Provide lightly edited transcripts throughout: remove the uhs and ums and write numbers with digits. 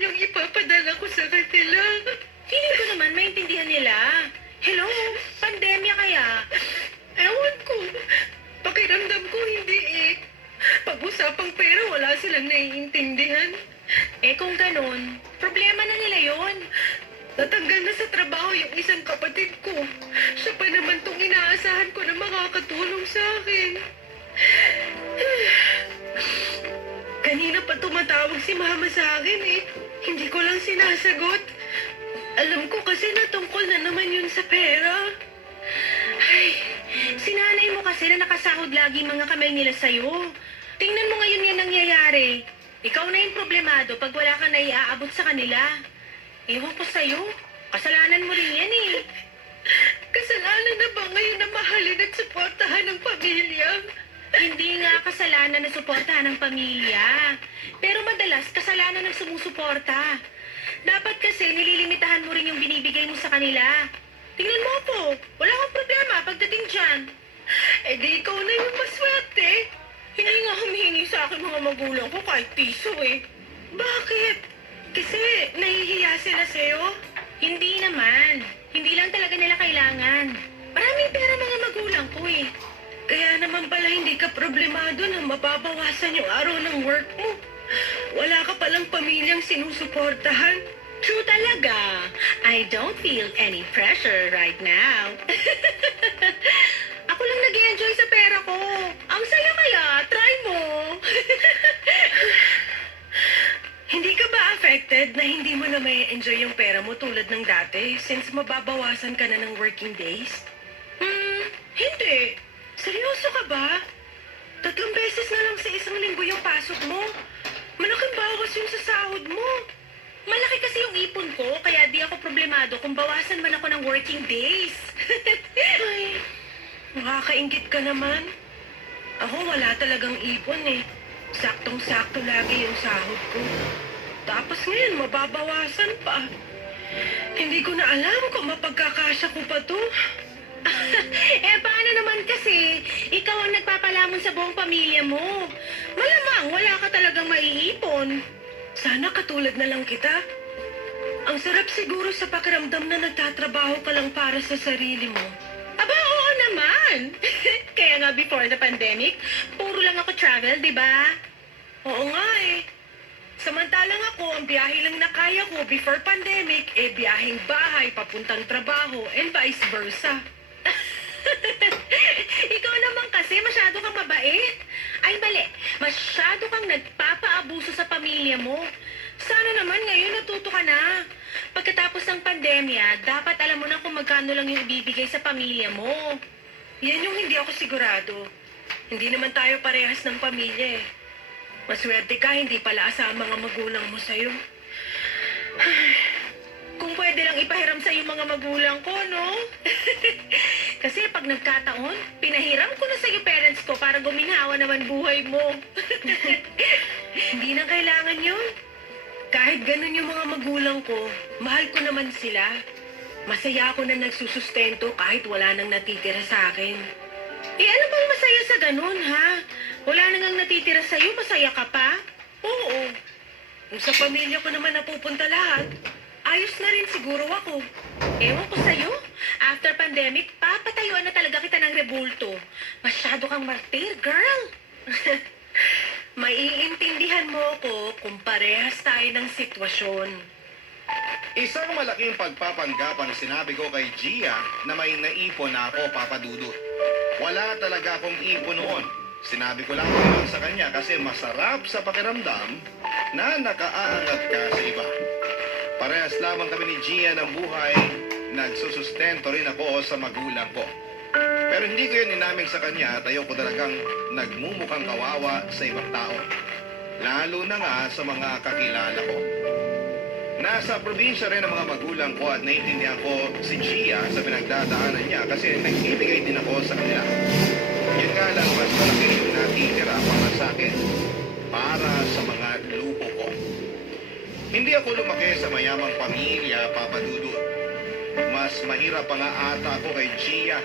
naman yung ipapadala ko sa kanila. Feeling ko naman maintindihan nila. Hello, pandemya kaya? Ewan ko. Pakiramdam ko hindi eh. Pag-usapang pera, wala silang naiintindihan. Eh kung ganun, problema na nila yon. Natanggal na sa trabaho yung isang kapatid ko. Siya pa naman tong inaasahan ko na makakatulong sa akin. Kanina pa tumatawag si mama sa akin eh. Hindi ko lang sinasagot. Alam ko kasi natungkol na naman yun sa pera. Ay, sinanay mo kasi na nakasahod lagi mga kamay nila sa'yo. Tingnan mo ngayon yan nangyayari. Ikaw na yung problemado pag wala kang naiaabot sa kanila. Ewan ko sa'yo. Kasalanan mo rin yan eh. Kasalanan na ba ngayon na mahalin at suportahan ng pamilya? Hindi nga kasalanan na suportahan ng pamilya. Pero madalas kasalanan ng sumusuporta. Dapat kasi nililimitahan mo rin yung binibigay mo sa kanila. Tingnan mo ako. Wala akong problema pagdating dyan. Eh di ikaw na yung maswerte. Hindi nga humihingi sa akin mga magulang ko kahit piso eh. Bakit? Kasi nahihiya sila sa'yo? Hindi naman. Hindi lang talaga nila kailangan. Maraming pera mga magulang ko eh. Kaya naman pala hindi ka problemado na mababawasan yung araw ng work mo. Wala ka palang pamilyang sinusuportahan. True talaga. I don't feel any pressure right now. Ako lang nag-enjoy sa pera ko. Ang saya kaya. Try mo. Hindi ka ba affected na hindi mo na may enjoy yung pera mo tulad ng dati since mababawasan ka na ng working days? Hindi. Seryoso ka ba? 3 beses na lang sa isang linggo yung pasok mo. Malaking bawas yun sa sahod mo. Malaki kasi yung ipon ko, kaya di ako problemado kung bawasan man ako ng working days. Ay, nakakaingit ka naman. Ako wala talagang ipon eh. Saktong-sakto lagi yung sahod ko. Tapos ngayon, mababawasan pa. Hindi ko na alam kung mapagkakasya ko pa to. Eh, paano naman kasi? Ikaw ang nagpapalamon sa buong pamilya mo. Malamang wala ka talagang maiipon. Sana katulad na lang kita. Ang sarap siguro sa pakiramdam na nagtatrabaho ka lang para sa sarili mo. Aba, oo naman. Kaya nga before the pandemic, puro lang ako travel, di ba? Oo nga eh. Samantalang ako, ang biyahe lang na kaya ko before pandemic, eh biyaheng bahay, papuntang trabaho, and vice versa. Ikaw naman kasi masyado kang mabait. Ay, mali. Masyado kang nagpapaabuso sa pamilya mo. Sana naman ngayon natuto ka na. Pagkatapos ng pandemya, dapat alam mo na kung magkano lang yung ibibigay sa pamilya mo. Yan yung hindi ako sigurado. Hindi naman tayo parehas ng pamilya eh. Maswerte ka, hindi pala asa ang mga magulang mo sa'yo. Kung pwede lang ipahiram sa yung mga magulang ko, no? Kasi pag nagkataon, pinahiram ko na sa yung parents ko para guminhawa naman buhay mo. Hindi na kailangan yun. Kahit ganun yung mga magulang ko, mahal ko naman sila. Masaya ako na nagsusustento kahit wala nang natitira sa akin. Eh, ano bang masaya sa ganun, ha? Wala na ngang natitira sa'yo, masaya ka pa? Oo. Kung sa pamilya ko naman napupunta lahat, ayos na rin siguro ako. Ewan ko sa'yo. After pandemic, papatayuan na talaga kita ng rebulto. Masyado kang martir, girl. Maiintindihan mo ako kung parehas tayo ng sitwasyon. Isang malaking pagpapanggap ang sinabi ko kay Gia na may naipon na ako, Papa Dudut. Wala talaga akong ipon noon. Sinabi ko lang naman sa kanya kasi masarap sa pakiramdam na nakaaangat ka sa iba. Parehas lamang kami ni Gia ng buhay, nagsusustento rin ako sa magulang ko. Pero hindi ko yun inamin sa kanya at ayoko talagang nagmumukhang kawawa sa ibang tao. Lalo na nga sa mga kakilala ko. Nasa probinsya rin ang mga magulang ko at naiintindihan ko si Gia sa pinagdadaanan niya kasi nagbibigay din ako sa kanila. Yun nga lang, mas malaki yung natitira para sa akin, para sa mga luho ko. Hindi ako lumaki sa mayamang pamilya, Papa Dudut. Mas mahirap pa nga ata ako kay Gia.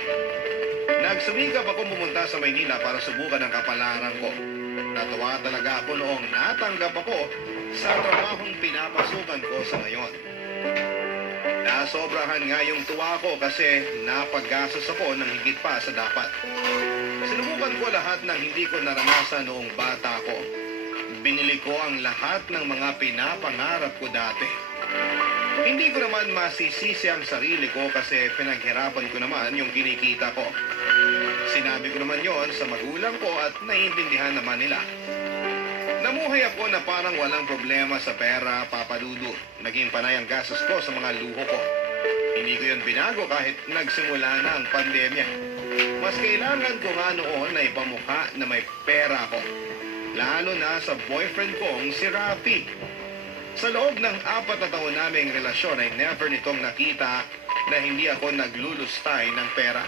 Nagsumikap ako pumunta sa Maynila para subukan ang kapalaran ko. Natuwa talaga ako noong natanggap ako sa trabahong pinapasukan ko sa ngayon. Nasobrahan nga yung tuwa ko kasi napaggastos ako ng higit pa sa dapat. Sinubukan ko lahat ng hindi ko naranasan noong bata ko. Binili ko ang lahat ng mga pinapangarap ko dati. Hindi ko naman masisisi ang sarili ko kasi pinaghirapan ko naman yung kinikita ko. Sinabi ko naman yon sa magulang ko at naiintindihan naman nila. Namuhay ako na parang walang problema sa pera, Papa Dudu. Naging panay ang gastos ko sa mga luho ko. Hindi ko yun binago kahit nagsimula na ang pandemya. Mas kailangan ko nga noon na ipamukha na may pera ako. Lalo na sa boyfriend kong si Rafi. Sa loob ng 4 na taon naming relasyon ay never nitong nakita na hindi ako naglulustay ng pera.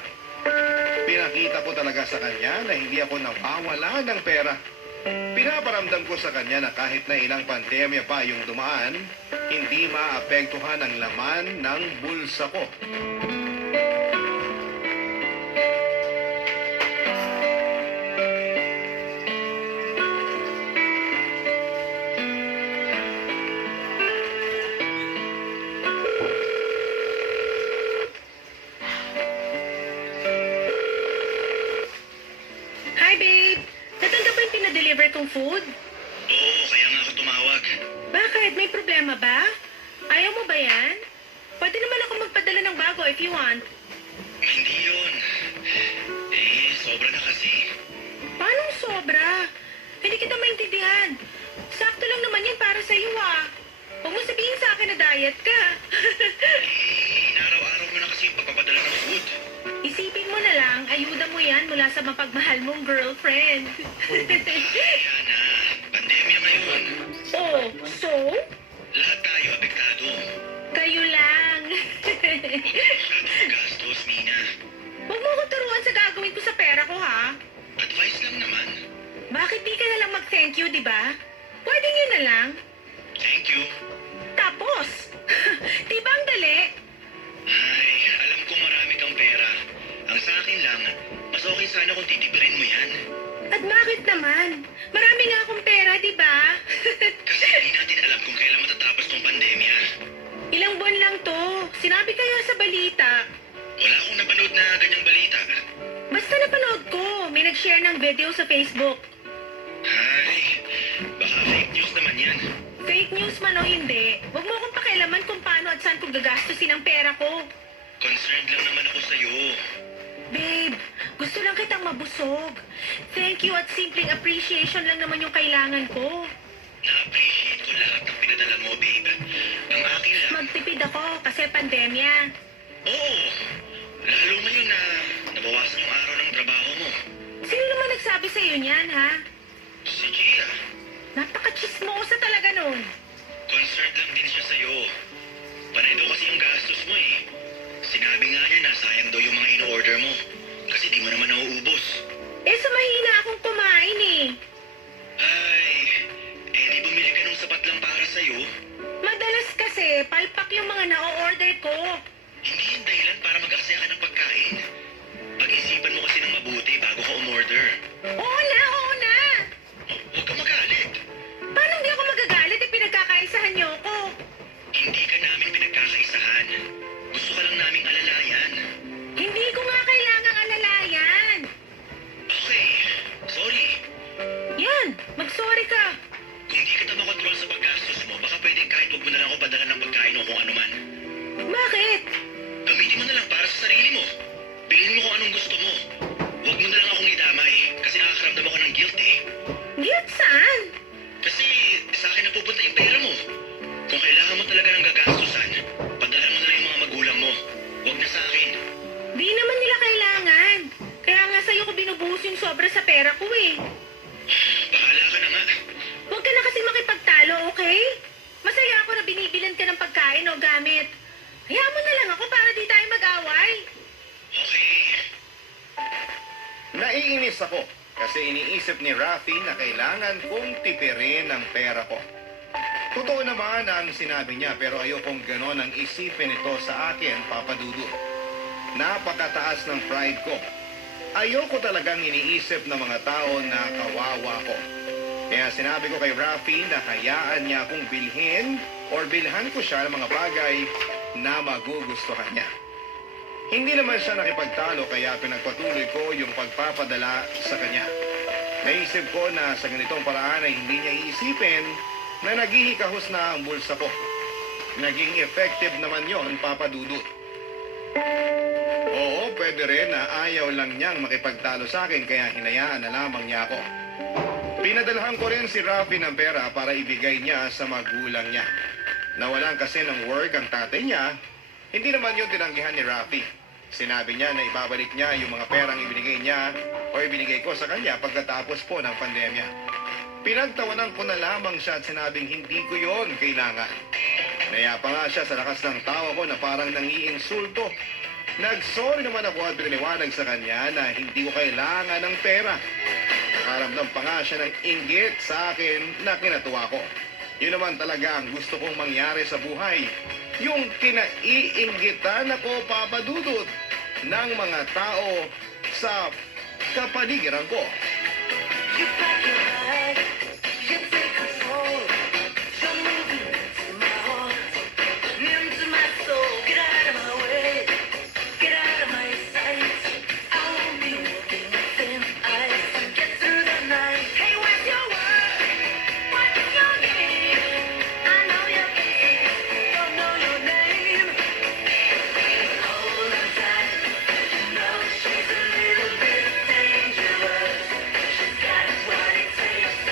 Pinakita ko talaga sa kanya na hindi ako nawawala ng pera. Pinaparamdam ko sa kanya na kahit na ilang pandemya pa yung dumaan, hindi maapektuhan ang laman ng bulsa ko. Hi, babe! Natanggap ba yung pinadeliver kong food? Oo, kaya nga ako tumawag. Bakit? May problema ba? Ayaw mo ba yan? Pwede naman ako magpadala ng bago if you want. Hindi yun. Sobra na kasi. Paano sobra? Hindi kita maintindihan. Sakto lang naman yan para sa iyo, ah. Huwag mo sabihin sa akin na diet ka. Inaraw-araw mo na kasi yung pagpapadala ng food. Isipin mo na lang, ayuda mo yan mula sa mapagmahal mong girlfriend. Kaya na, pandemya ngayon. Oh, so? Lahat tayo apektado. Kayo lang. Masyadong magastos, Mina. Huwag mo ko turuan sa gagawin ko sa pera ko, ha? Advice lang naman. Bakit di ka na lang mag-thank you, di ba? Pwede yun na lang. Thank you. Tapos, di ba ang dali? Ay, alam kong marami kang pera. Ang sa akin lang, mas okay sana kung titipirin mo yan. At bakit naman? Marami nga akong pera, di ba? Kasi hindi natin alam kung kailan matatapos tong pandemya. Ilang buwan lang to. Sinabi kaya sa balita. Wala akong napanood na ganyang balita. Basta napanood ko. May nag-share ng video sa Facebook. Ay, baka fake news naman yan. Fake news man o hindi, huwag mo akong pakialaman kung paano at saan ko gagastusin ang pera ko. Concerned lang naman ako sa'yo. Babe, gusto lang kitang mabusog. Thank you at simpleng appreciation lang naman yung kailangan ko. Na-appreciate ko lahat ng pinadala mo, babe. Ang akin lang, Magtipid ako kasi pandemya. oo, lalo ngayon na nabawasan yung araw ng trabaho mo. Sino naman nagsabi sa'yo niyan, ha? Si Gia, Napaka-chismosa talaga nun. concerned lang din siya sa'yo. Panay daw kasi yung gastos mo eh. Sinabi nga niya na sayang daw yung mga in-order mo. Kasi di mo naman nauubos. Eh, sa mahina akong kumain eh. Ay, di bumili ka ng sapat lang para sa'yo. Madalas kasi, palpak yung mga na-order ko. Hindi yung dahilan para mag-aksaya ka ng pagkain. Pag-isipan mo kasi ng mabuti bago ka umorder. Oo na, oo na. Huwag kang magalit. Paano hindi ako magagalit eh pinagkakaisahan niyo ako? Hindi ka namin pinagkakaisahan. Gusto ka lang naming alalayan. Hindi ko nga kailangang alalayan. Okay, sorry. Yan, mag-sorry ka. Kung di kita makontrol sa paggastos mo, baka pwedeng kahit huwag mo na lang ako padala ng pagkain o kung ano man. Bakit? Gamitin mo na lang para sa sarili mo. Bilhin mo kung anong gusto mo. Huwag mo na lang akong idamay kasi nakakaramdam ako ng guilt eh. Guilt saan? Kasi sa akin napupunta yung pera mo. Kung kailangan mo talaga ng gagastusan, padala mo na lang yung mga magulang mo. Huwag na sa akin. Di naman nila kailangan. Kaya nga sa'yo ko binubuhos yung sobra sa pera ko eh. Bahala ka na nga. Huwag ka na kasi makipagtalo, okay? Masaya ako na binibilan ka ng pagkain o gamit. Hayaan mo na lang ako para di tayo mag-away. Okay. Naiinis ako kasi iniisip ni Rafi na kailangan kong tipirin ang pera ko. Totoo naman ang sinabi niya pero ayokong ganon ang isipin ito sa akin, Papa Dudu. Napakataas ng pride ko. Ayoko talagang iniisip ng mga tao na kawawa ko. Kaya sinabi ko kay Rafi na hayaan niya akong bilhin or bilhan ko siya ng mga bagay na magugustuhan niya. Hindi naman siya nakipagtalo kaya pinagpatuloy ko yung pagpapadala sa kanya. Naisip ko na sa ganitong paraan ay hindi niya iisipin na naghihikahos na ang bulsa ko. Naging effective naman yon, Papa Dudut. Oo, pwede rin na ayaw lang niyang makipagtalo sa akin kaya hinayaan na lamang niya ako. Pinadalhan ko rin si Rafi ng pera para ibigay niya sa magulang niya. Nawalan kasi ng work ang tatay niya, hindi naman yun tinanggihan ni Rafi. Sinabi niya na ibabalik niya yung mga perang ibinigay niya o ibinigay ko sa kanya pagkatapos po ng pandemya. Pinagtawanan ko na lamang siya at sinabing hindi ko yon kailangan. Nayapa nga siya sa lakas ng tawa ko na parang nangiinsulto. Nagsorry naman ako at pinaliwanag sa kanya na hindi ko kailangan ng pera. Nakaramdam pa nga siya ng inggit sa akin na kinatuwa ko. Yun naman talaga ang gusto kong mangyari sa buhay. Yung kinaiinggitan ako, Papa Dudut, ng mga tao sa kapaligiran ko. You pack your bag, you take control. You're moving into my heart, into my soul. Get out of my way, get out of my sight. I won't be walking on thin ice. Get through the night. Hey, what's your word? What's your game? I know your face, don't know your name. Hold on tight, you know she's a little bit dangerous. She's got what it takes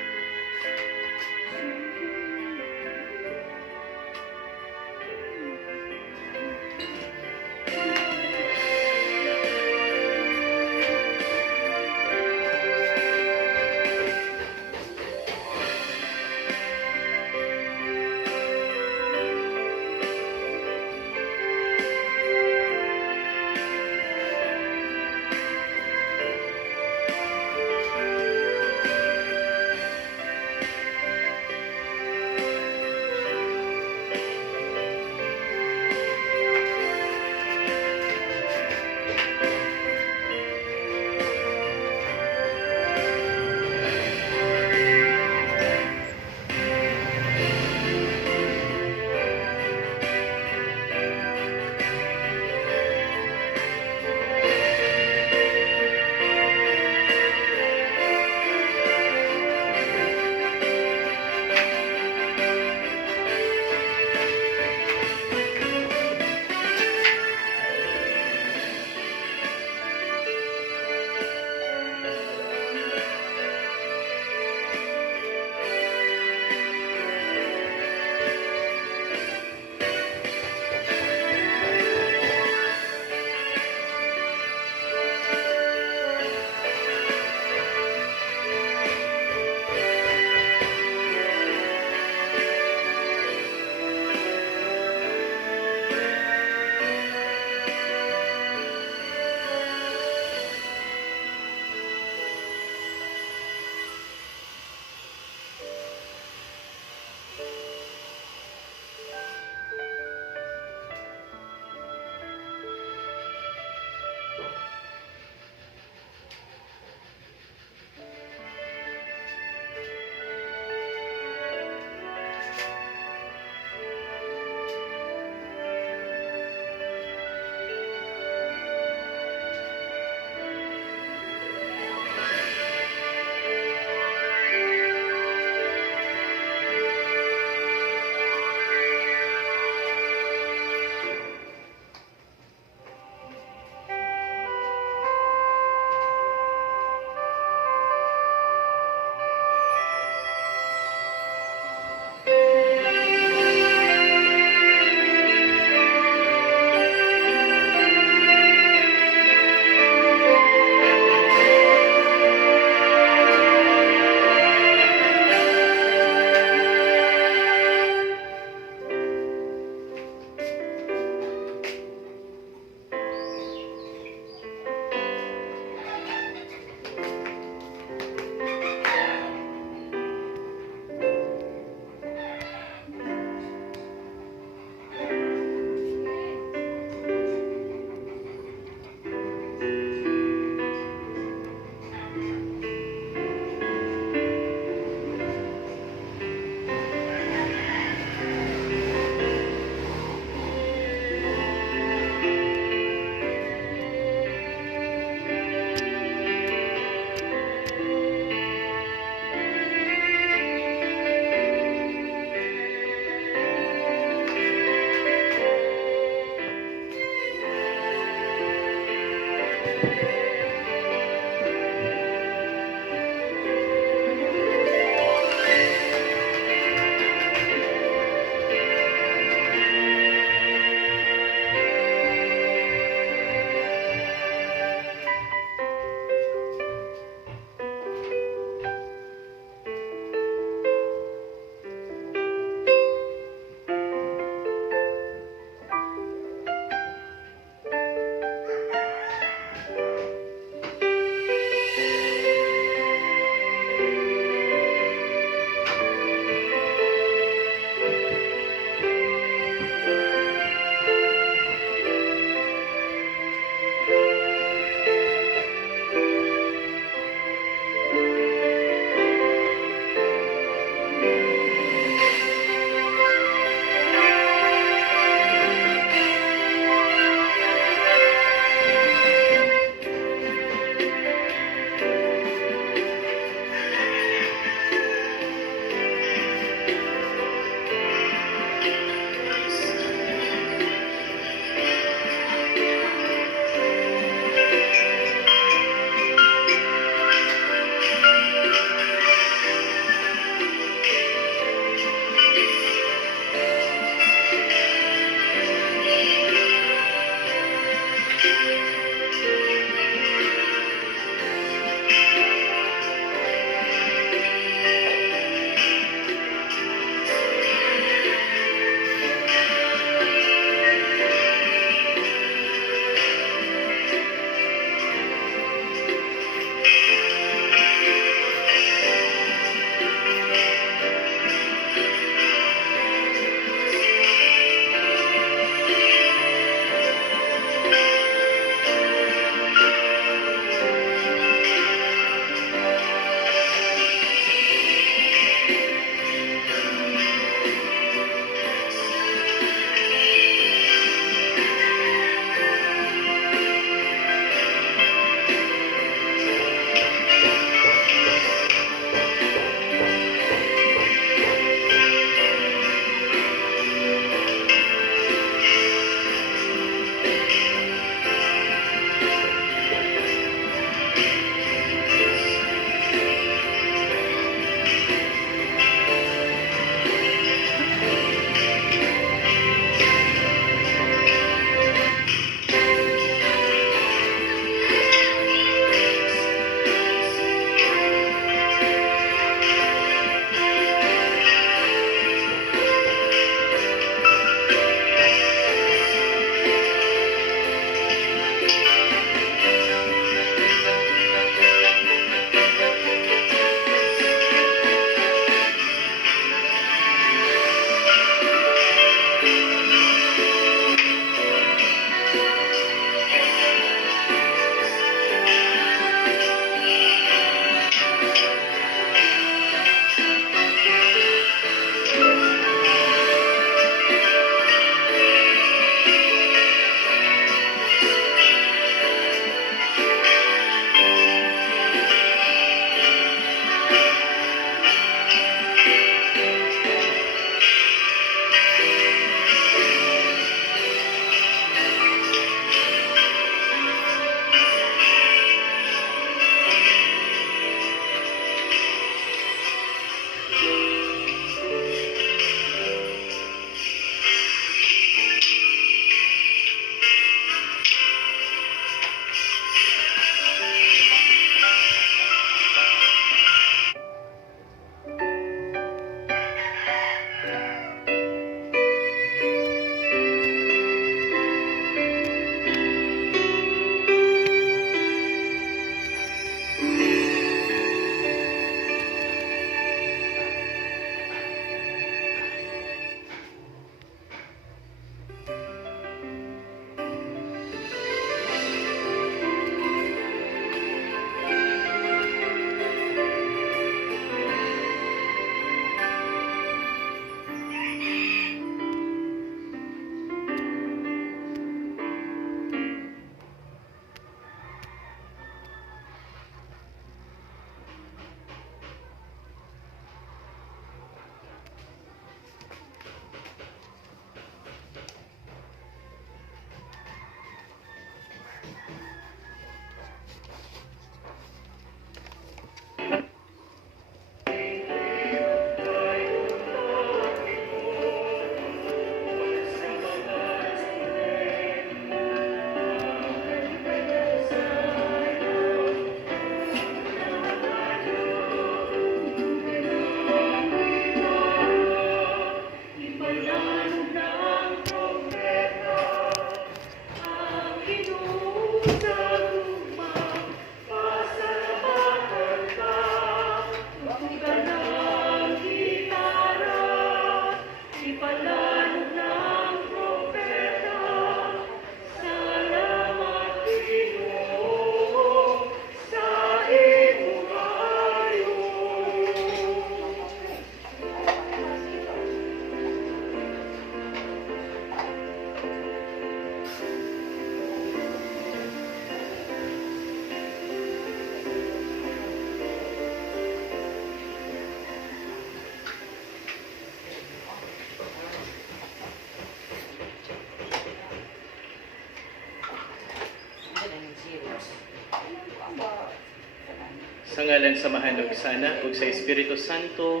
Sa ngalan sa Mahanog sa Anak ug sa Espiritu Santo.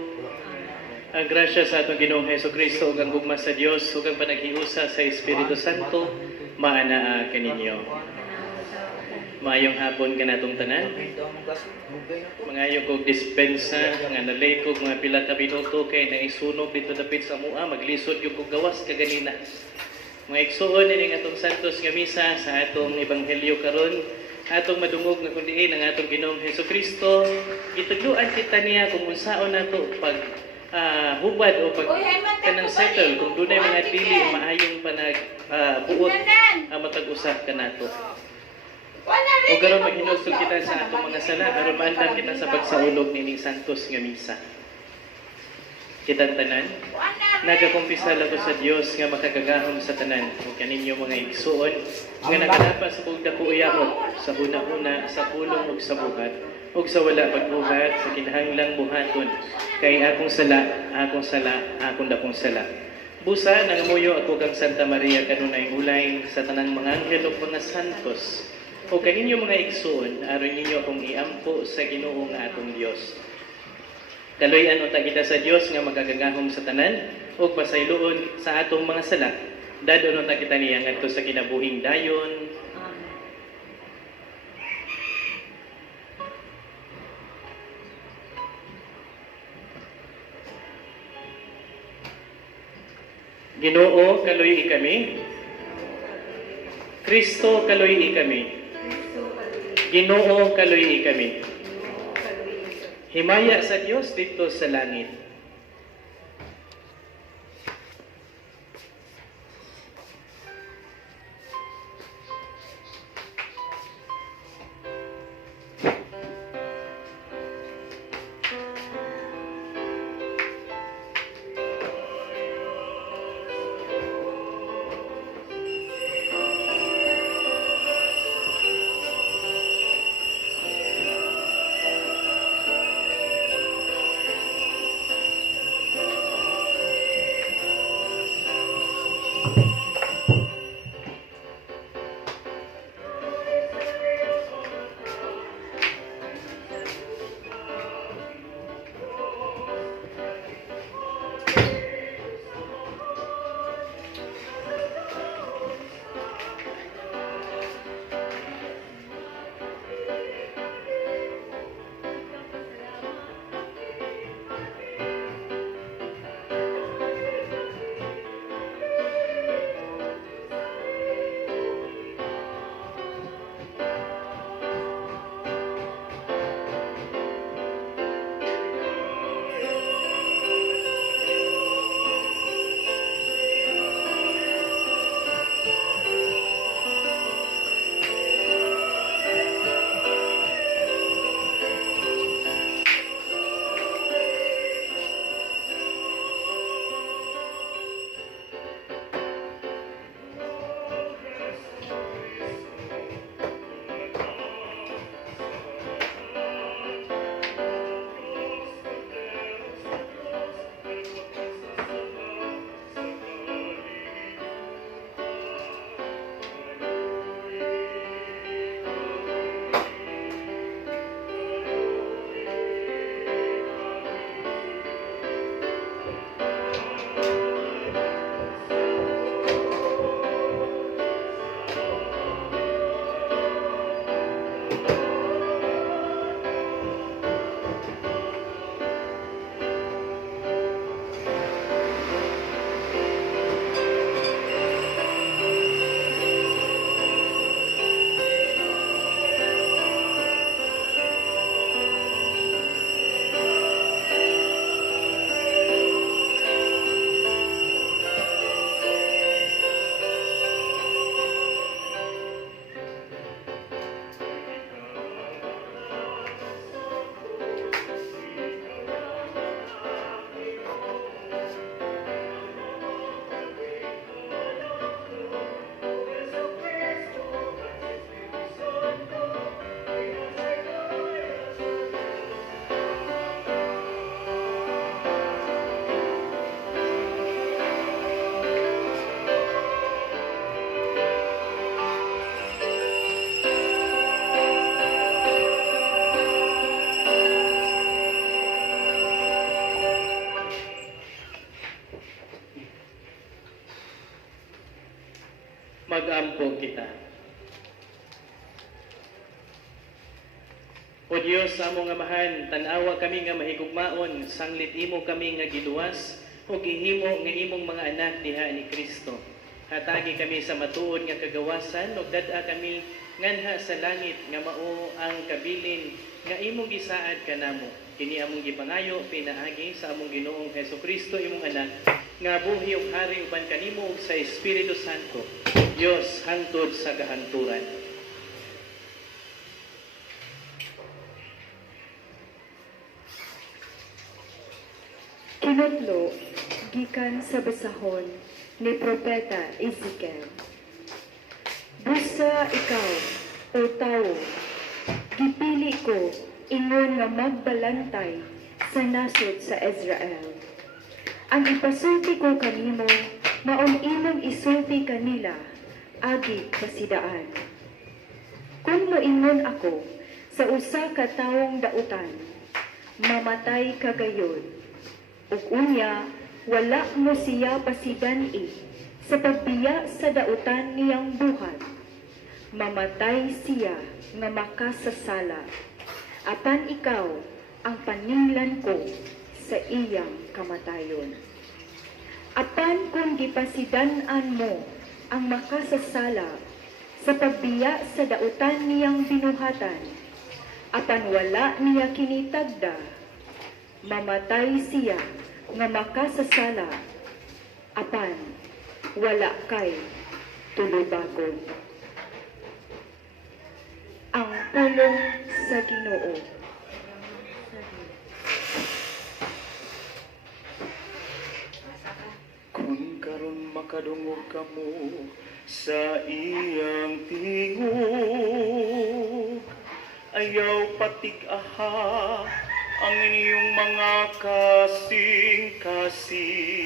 Ang grasya sa atong Ginoong Hesukristo ug ang gugma sa Dios ug ang panaghiusa sa Espiritu Santo maanaa kaninyo. Maayong hapon kanatong tanan. Mangayo kog dispensa nga nalay kog mga pila ka minuto kay naisunog dito dapit sa mua maglisod yung kog gawas kaganina. Mga igsuon ining atong santos nga misa sa atong ebanghelyo karon, atong madungog nga kundiin ang atong Ginoong Hesukristo. Gitudluan kita niya kung unsaon nato pag hubad o pag kanang settle kung dunay mga dili maayong panag buot matag-usap kanato. O karon maghinusog kita sa atong mga sala aron maandam kita sa pagsaulog nining santos nga misa. Kitang tanan, nagakumpisa lang ko sa Dios nga makagagahom sa tanan ug kaninyo mga igsuon nga nagadapa sa pagdako uyamot sa huna-huna sa pulong ug sa buhat ug sa wala pagbuhat sa kinahanglang buhaton kay akong akong dakong sala. Busa nangamuyo ako kang Santa Maria kanunay ulay sa tanang mga anghel ug mga santos. O kaninyo mga igsuon aron ninyo akong iampo sa Ginoo nga atong Dios. Kaloy-an unta kita sa Dios nga magagagahom sa tanan ug pasayloon sa atong mga sala. Dadon unta kita niya ngadto sa kinabuhing dayon. Ginoo, kaloy kami. Kristo, kaloy kami. Ginoo, kaloy kami. Himaya sa Dios dito sa langit. Mag-ampo kita. O Dios, sa among amahan, tanawa kami nga mahigugmaon, sanglit imo kami nga giluwas, o gihimo nga imong mga anak diha ni Kristo. Hatagi kami sa matuod nga kagawasan, ug dad-a kami nganha sa langit nga mao ang kabilin nga imong gisaad kanamo. Kini among gipangayo pinaagi sa among Ginoong Hesukristo imong anak, nga buhi ug hari uban kanimo ug sa Espiritu Santo, Dios hangtod sa kahanturan. Kinutlo, gikan sa basahon ni Propeta Ezekiel. Busa ikaw, o tao, gipili ko ingon nga magbalantay sa nasod sa Israel. Ang ipasulti ko kanimo, maong imong isulti kanila, agi kasidaan. Kung moingon ako sa usa ka tawong dautan, mamatay ka gayon, ug unya wala mo siya pasidani sa pagbiya sa dautan niyang buhat. Mamatay siya nga makasasala. Apan ikaw ang paninglan ko sa iyang kamatayon. Apan kung gipasidan-an mo ang makasasala sa pagbiya sa dautan niyang binuhatan, apan wala niya kinitagda, mamatay siya nga makasasala, apan wala kay tulubagon. Ang pulong sa Ginoo. Kung karon makadungog kamo sa iyang tingog, ayaw patig-aha ang inyong mga kasing-kasing.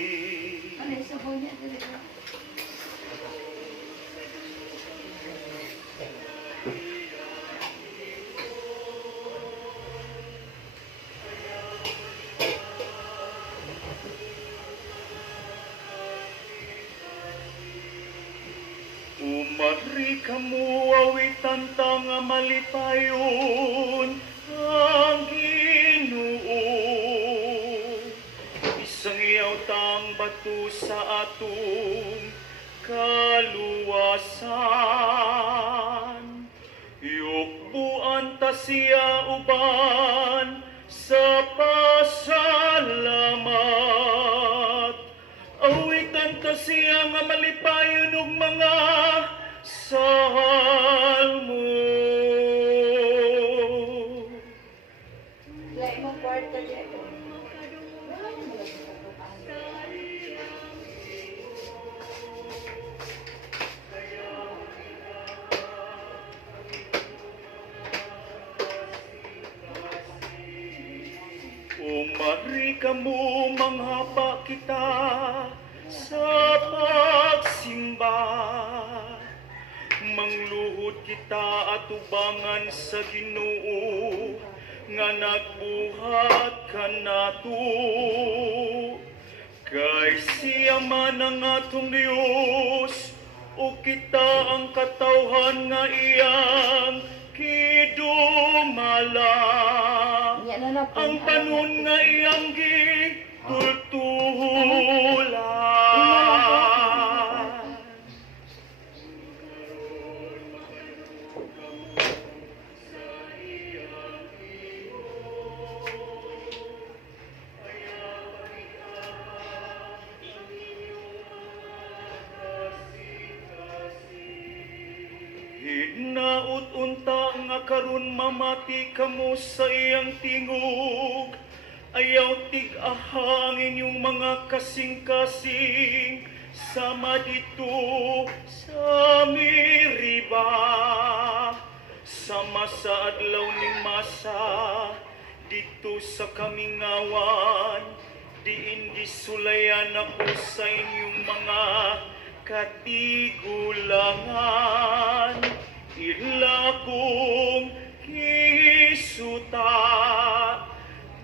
Umari kamu awitan ta nga malipayon ang Ginoo. Isang iyaw tang bato sa atong kaluwasan. Yukbuan ta siya uban sa pasalamat. Awitan ta siya nga malipayon og mga salmo. Umari kamu manghapa kita sa pagsimba. Mangluhod kita atubangan sa Ginoo nga nagbuhat kanato. Kay siya man ang atong Dios, o kita ang katawhan nga iyang kidumala. Ang panon nga iyang gitultulan. Hinaut unta nga karon mamati kamo sa iyang tingog. Ayaw tig-aha ang inyong mga kasing-kasing sama dito sa Miriba. Sama sa adlaw ni Masa dito sa Kamingawan. Diin gisulayan ako sa inyong mga katigulangan. Ila kong kisuta,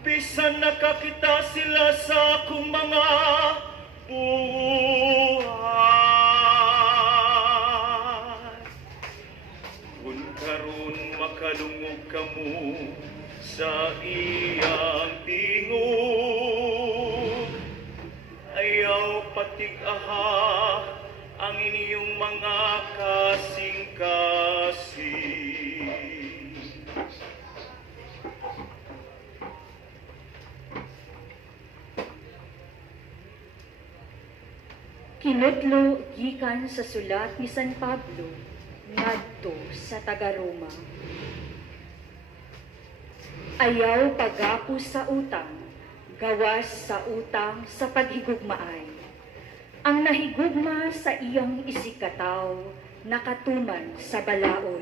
bisan nakakita sila sa akong mga buhay. sa iyang tingog. Ayaw patig-aha ang inyong mga kasing-kasing. Kinutlo gikan sa sulat ni San Pablo ngadto sa taga-Roma. Ayaw pagapos sa utang, gawas sa utang sa paghigugmaay. Ang nahigugma sa iyang isikataw, nakatuman sa balaod.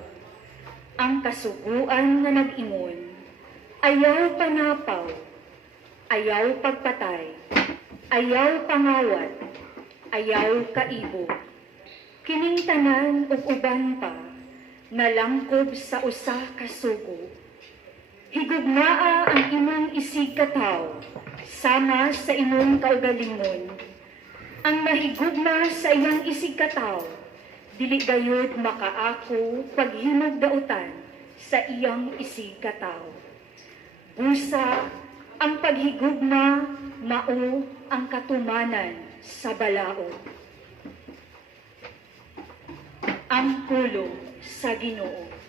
Ang kasuguan nga nag-ingon, ayaw panapaw, ayaw pagpatay, ayaw pangawat, ayaw kaibo. Kining tanan ug uban pa, nalangkob sa usa ka sugo. Higugmaa ang imong isigkataw, sama sa imong kaugalingon. Ang nahigugma sa iyang isigkataw, dili gayud makaako paghinog dautan sa iyang isigkataw. Busa ang paghigugma mao ang katumanan sa balaod. Ang pulong sa Ginoo.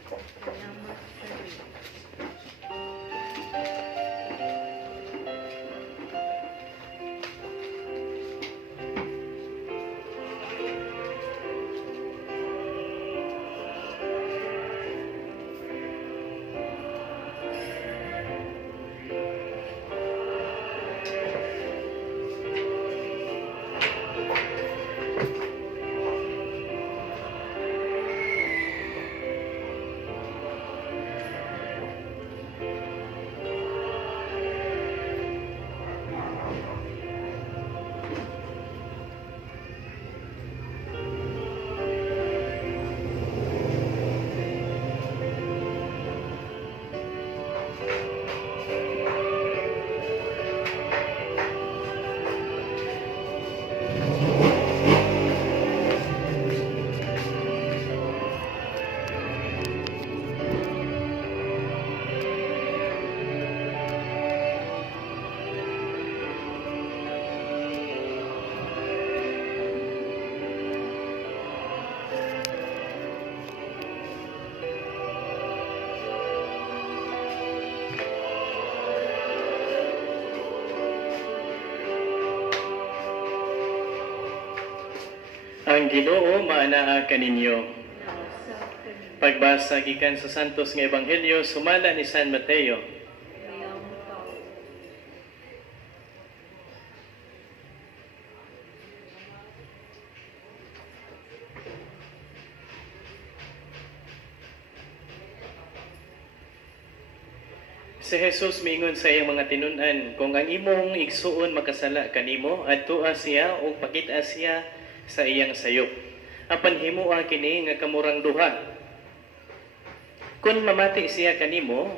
Ang Ginoo maanaa kaninyo. Pagbasa gikan sa Santos nga Ebanghelyo sumala ni San Mateo. Si Jesus miingon sa iyang mga tinun-an, kung ang imong igsuon makasala kanimo, adtua siya o pakita siya sa iyang sayop. Apan himuha kini nga kamurang duha. Kung mamati siya kanimo,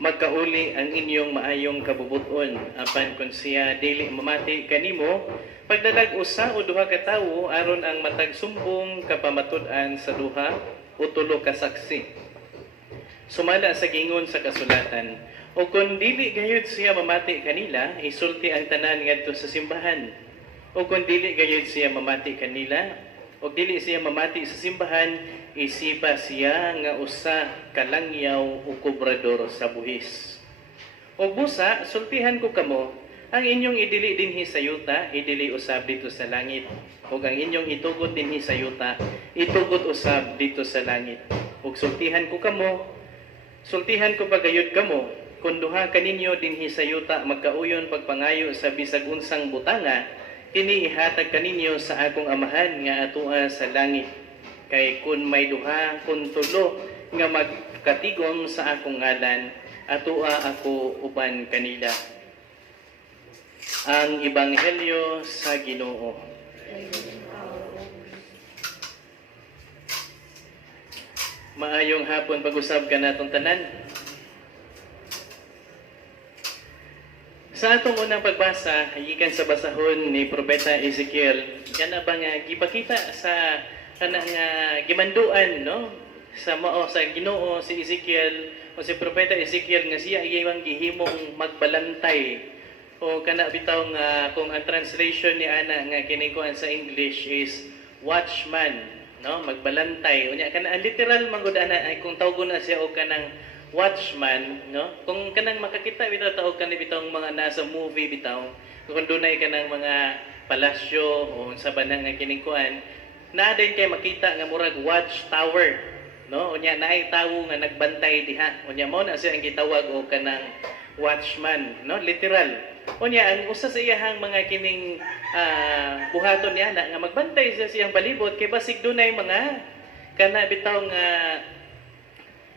magkauli ang inyong maayong kabubuton. Apan kung siya dili mamati kanimo, pagdalag usa o duha ka tawo aron ang matag sumbong kapamatud-an sa duha o tulo ka saksi. Sumala sa gingon sa kasulatan, o kung dili gayud siya mamati kanila, isulti ang tanan ngadto sa simbahan. O kung dili gayud siya mamati kanila, o dili siya mamati sa simbahan, isipa siya nga usa kalangyaw o kobrador sa buhis. O busa, sultihan ko kamo, ang inyong idili dinhi sa yuta, idili usab dito sa langit. O ang inyong itugot dinhi sa yuta, itugot usab dito sa langit. O sultihan ko kamo, sultihan ko pagayod kamo, kung duha kaninyo dinhi sa yuta magkauyon pagpangayo sa bisag unsang butanga, kini ihatag kaninyo sa akong amahan nga atua sa langit. Kay kun may duha, kun tulo nga magkatigom sa akong ngalan, atua ako uban kanila. Ang Ebanghelyo sa Ginoo. Maayong hapon pag-usab ka natong tanan. Sa atong unang pagbasa, gikan sa basahon ni Propeta Ezekiel, kana ba nga gipakita sa kanang gimanduan, no? sa mao sa Ginoo si Ezekiel o si propeta Ezekiel nga siya iyang gihimong magbalantay o kana bitaw nga kung ang translation ni ana nga kini kuan sa English is watchman, no, magbalantay unya kana ang literal man gud ana ay kung tawgon na siya og kanang watchman, no, kung kanang makakita bitaw taog kani bitaw mga nasa movie bitaw kung dunay kanang mga palasyo o sa banang nga kining kuan na din kay makita nga murag watchtower, no, unya naay tawo nga nagbantay diha unya mao na siya ang gitawag og kanang watchman, no, literal unya ang usa sa iyahang mga kining buhaton niya na nga magbantay siya siyang palibot kay basig dunay mga kana bitaw nga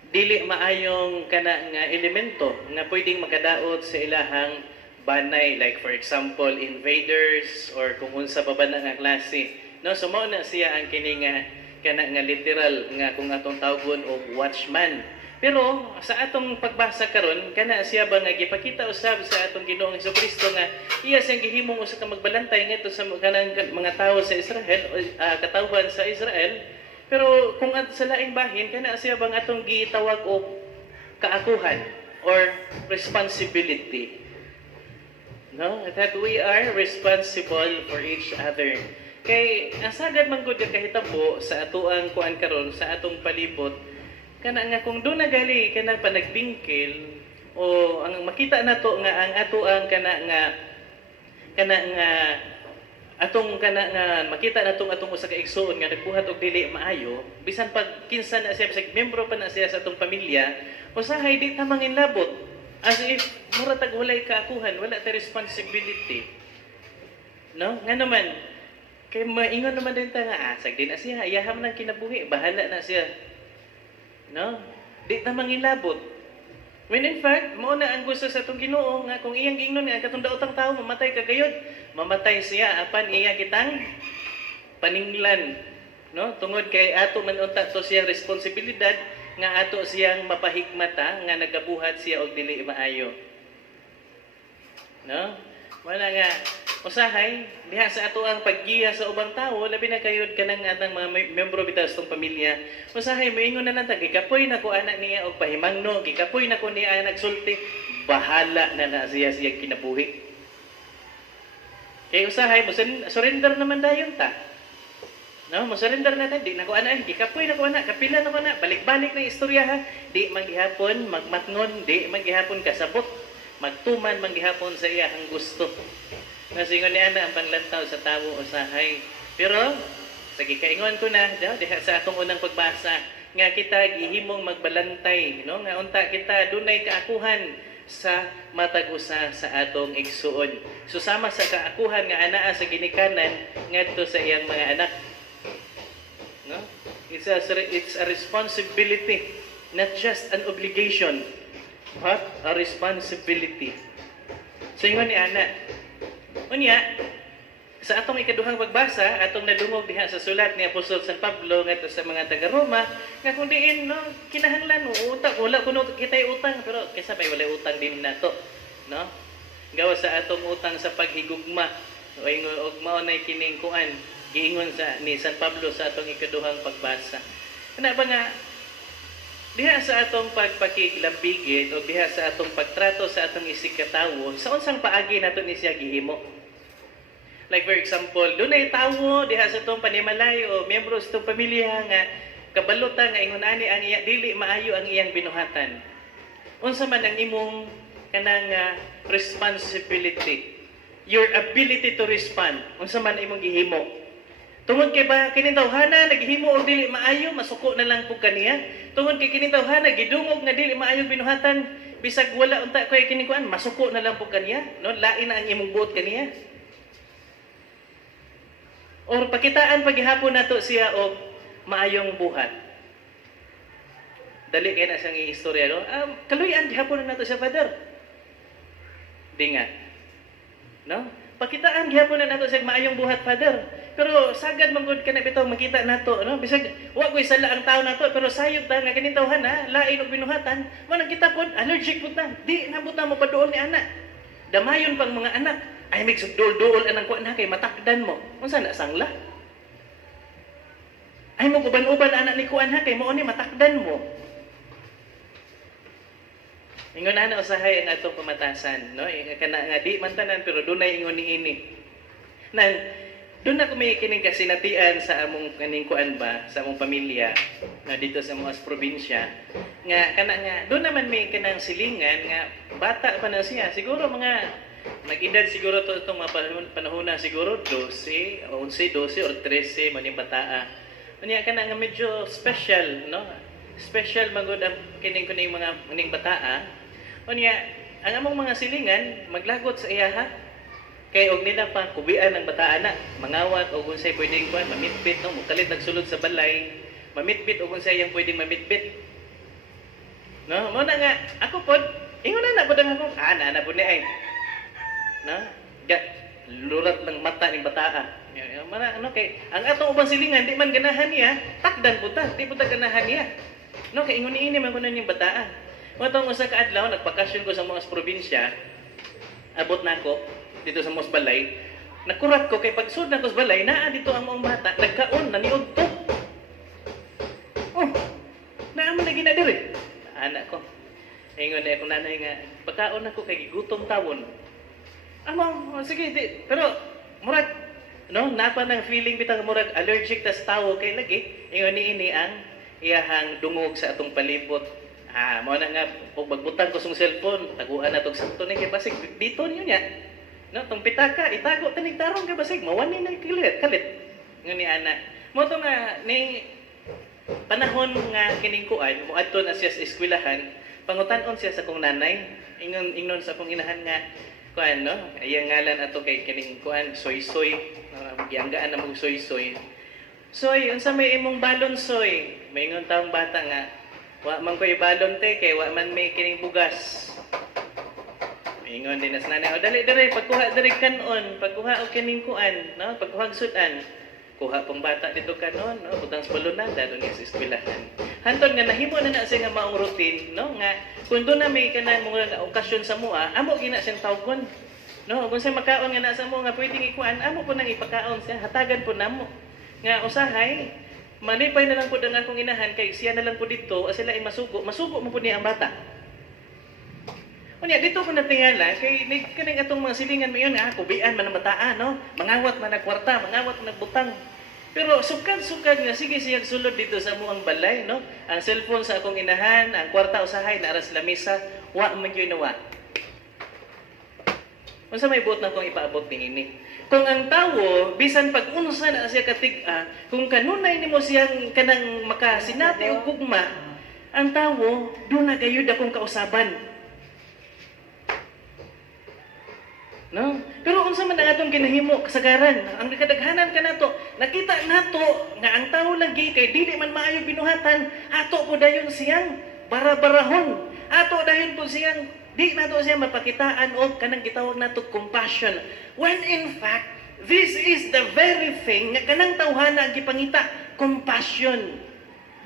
dili maayong kana nga elemento nga pwedeng makadaot sa ilahang banay, like for example invaders or kung unsa pa ba na nga klase, no, so mao na siya ang kini nga kana nga literal nga kung atong tawgon og watchman. Pero sa atong pagbasa karon kana siya ba nga gipakita usab sa atong Ginoong Hesukristo nga iya siyang gihimong usa ka magbalantay ngadto sa kanang mga tawo sa Israel, katawhan sa Israel. Pero kung sa laing bahin kana siya bang atong gitawag og kaakuhan or responsibility, no, that we are responsible for each other. Kay asagad man gud kahitabo sa atoang kuan karon sa atong palibot kana nga kung do nagali kana panagbingkil o ang makita nato nga ang atoang kana nga atong kana nga makita natong atong usa ka igsoon nga nagbuhat og dili maayo bisan pag kinsa na siya bisag miyembro pa na siya sa atong pamilya usahay di ta manginlabot as if mura tag walay kaakuhan, wala ta responsibility, no, nga naman kay maingon naman din ta nga asag din na siya ayaham nang kinabuhi bahala na siya, no, di ta manginlabot. When in fact, mao na ang gusto sa atong Ginoo nga kung iyang giingnon nga katong daotang tawo mamatay kagayod, mamatay siya apan iya kitang paninglan, no, tungod kay ato man unta to siyang responsibilidad nga ato siyang mapahigmata nga nagabuhat siya og dili maayo, no, wala nga usahay diha sa ato ang paggiya sa ubang tawo labi na kayod kanang atang mga miyembro bitaw sa tong pamilya usahay moingon na lang ta gikapoy na ko anak niya og pahimangno gikapoy na ko niya nagsulti bahala na na siya kinabuhi kay usahay mo surrender naman dayon ta, no, mo surrender na ta di na ko anak gikapoy na ko anak kapila na ko anak balik-balik na istorya ha di magihapon magmatngon di magihapon kasabot magtuman manggihapon sa iyang gusto. Nasingon ni ana ang panglantaw sa tawo usahay. Pero sige kaingon ko na diha sa atong unang pagbasa nga kita gihimong magbalantay, no, nga unta kita dunay kaakuhan sa matag usa sa atong igsuon. Susama sa kaakuhan nga anaa sa ginikanan ngadto sa iyang mga anak. No? It's a responsibility, not just an obligation, but a responsibility. So ingon ni ana. Unya, sa atong ikaduhang pagbasa, atong nadungog diha sa sulat ni Apostol San Pablo ngadto sa mga taga-Roma, nga kung diin no kinahanglan utang, wala kuno kitay utang pero kaysa may wala utang din nato, no? Gawa sa atong utang sa paghigugma. Og mao nay kining kuan giingon sa ni San Pablo sa atong ikaduhang pagbasa. Kana ba nga diha sa atong pagpakiglambigit o diha sa atong pagtrato sa atong isig ka tawo, sa unsang paagi nato ni siya gihimo? Like for example, dunay tawo diha sa atong panimalay o miyembro sa atong pamilya nga kabalutan nga ingon ani ang iya dili maayo ang iyang binuhatan. Unsa man ang imong kanang responsibility? Your ability to respond. Unsa man imong gihimo? Tungod kay ba kining tawhana naghimo og dili maayo masuko na lang pug kaniya. Tungod kay kining tawhana gidungog nga dili maayo binuhatan bisag wala unta kay kining kuan masuko na lang pug kaniya, no? Lain na ang imong buot kaniya. Or pakitaan paghihapon nato siya og maayong buhat. Dali kay na siyang istorya, no? Kaluyan gihapon nato siya father. Di nga. No? Pakitaan gihapon na nato siya maayong buhat father. Pero sagad manggod ka na bitaw makita nato, no? Bisag wa koy sala ang tawo nato pero sayod ta nga kining tawhana lain og binuhatan, man kita pod allergic pud ta. Di na buta mo paduol ni anak. Damayon pang mga anak. Ay mig sugdol-duol anang kuan na kay matakdan mo. Unsa na sangla? Ay mo uban-uban anak ni kuan ha kay mo ni matakdan mo. Ingon na usahay ang atong pamatasan, no? Kana nga di man tanan pero dunay ingon niini. Nan doon ako may kining kasinatian sa among kaning kuan ba sa among pamilya na dito sa among probinsya nga kana nga doon naman may kanang silingan nga bata pa na siya siguro mga nag-edad siguro to itong mga panahon na siguro 12 o 11, 12 or 13 man yung bataa. Unya kana nga medyo special, no? Special magud ang kining kuning mga ning bataa. Unya ang among mga silingan maglagot sa iyaha kay og nila pa kubian ng bataan na mangawat og unsay pwedeng kuan mamitbit no mukalit nagsulod sa balay mamitbit og unsay yang pwedeng mamitbit. No, mo na nga ako pod ingon na pod ako na pod ni ay. No? Lurat ng mata ng bataa. Mana ano kay ang atong ubang silingan di man ganahan niya, takdan puta, di puta ganahan niya. No kay ingon ini man kuno ning bataa. Mo tong usa ka adlaw nagpakasyon ko sa mga probinsya. Abot nako dito sa Mos Balay. Nakurat ko kay pagsud nako sa balay naa dito ang mga bata nagkaon na niudto. Oh. Naa man lagi na diri. Anak ko. Ingon na akong nanay nga pagkaon ako kay gutom tawon. Amo, sige, di. Pero, murag, no, napa ng feeling bitang murag allergic tas tawo kay lagi, ingon ni ang iyahang dungog sa atong palibot. Mo na nga, pag magbutang ko sa cellphone, taguan na itong sakto na kay basig, dito niyo niya. No, tong pitaka, itago, tanig tarong kay basig, mawani na kalit. Ngon ni ana. Mo to nga, ni panahon nga kiningkuan, muadto na siya sa eskwelahan, pangutanon siya sa kong nanay, ingon sa akong inahan nga, kuan no ayang ngalan ato kay kining kuan soy gianggaan na mong soy unsa may imong balon soy maingon taong bata nga wa man koy balon te kay wa man may kining bugas maingon din as nanay o dali pagkuha diri kanon pagkuha og kining kuan no pagkuha sudan kuha pong bata dito kanon no butang sa balunan dadon niya sa eskwelahan hantod nga nahimo na siya nga maong routine no nga kung doon na may kanang mga okasyon sa mua amo gina siyang tawgon no kung sa makaon nga na sa mo nga pwedeng ikuan amo po nang ipakaon siya hatagan po namo nga usahay malipay na lang po ang akong inahan kay siya na lang po dito sila ay masugo mo po niya ang bata. Unya dito ko natingala kay kaning atong mga silingan mo yun kubian man ang bataan no mangawat man nagkwarta mangawat man nagbutang. Pero sukad nga sige siya sulod dito sa amuang balay no. Ang cellphone sa akong inahan, ang kwarta usahay na aras lamesa, wa man gyud nawa. Unsa may buot na kong ipaabot niini? Kung ang tawo bisan pag unsa na siya katig-a, kung kanunay nimo siyang kanang makasinati og gugma, ang tawo do na gayud akong kausaban. No? Pero unsa man ang atong kinahimo kasagaran, ang kadaghanan kanato, nakita nato nga ang tawo lagi kay dili man maayo binuhatan, ato po dayon siyang barabarahon. Ato dayon po siyang di nato siya mapakitaan og kanang gitawag nato compassion. When in fact, this is the very thing nga kanang tawhana ang gipangita, compassion,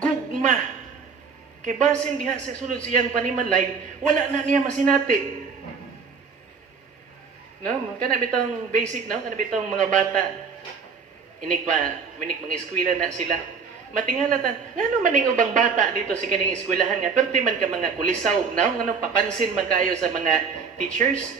gugma. Kay basin diha sa sulod siyang panimalay, wala na niya masinati. No, kana bitong basic no, kana bitong mga bata inig mga eskwela na sila. Matingala ta, ngano man ning ubang bata dito sa kaning eskwelahan nga perti man ka mga kulisaw no, ngano papansin man kayo sa mga teachers.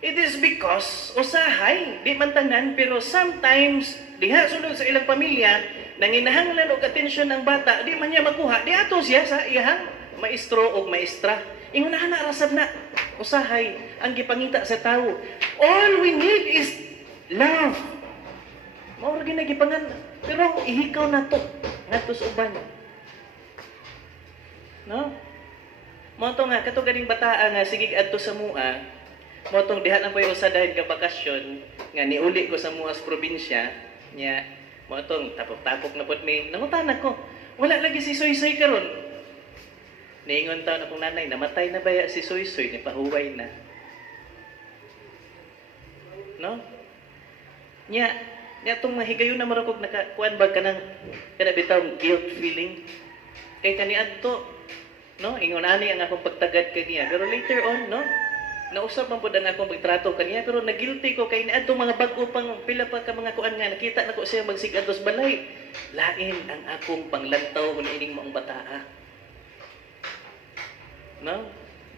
It is because usahay di man tanan pero sometimes diha sulod sa ilang pamilya nanginahanglan og atensyon ng bata, di man niya makuha, di ato siya sa iyang maestro o maestra. Ingon na rasab na usahay ang gipangita sa tawo. All we need is love. Mao ra gyud gipangan pero ihikaw nato ngadto sa uban. No? Mo to nga kato ganing bataa nga sige adto sa mua. Mo tong diha na poy usa dahil ka bakasyon nga niuli ko sa mua sa probinsya nya mo tong tapok-tapok na pod mi nangutan ako. Wala lagi si Soy-Soy karon. Niingon taon akong nanay, namatay na baya si Soy-Soy, nipahuway na. No? Nya itong mahigayon na marakog nakakuan ba ka ng kanabitaw guilt feeling? Kay kaniadto, no? Ingon ani ang akong pagtagad kaniya. Pero later on, no? nausap man po ang akong pagtrato kaniya, pero nagilty ko kay niadto mga bag-o pang pila pa ka mga kuan nga nakita nako siya magsigados balay. Lain ang akong panglantaw kung ining maong bataa. No?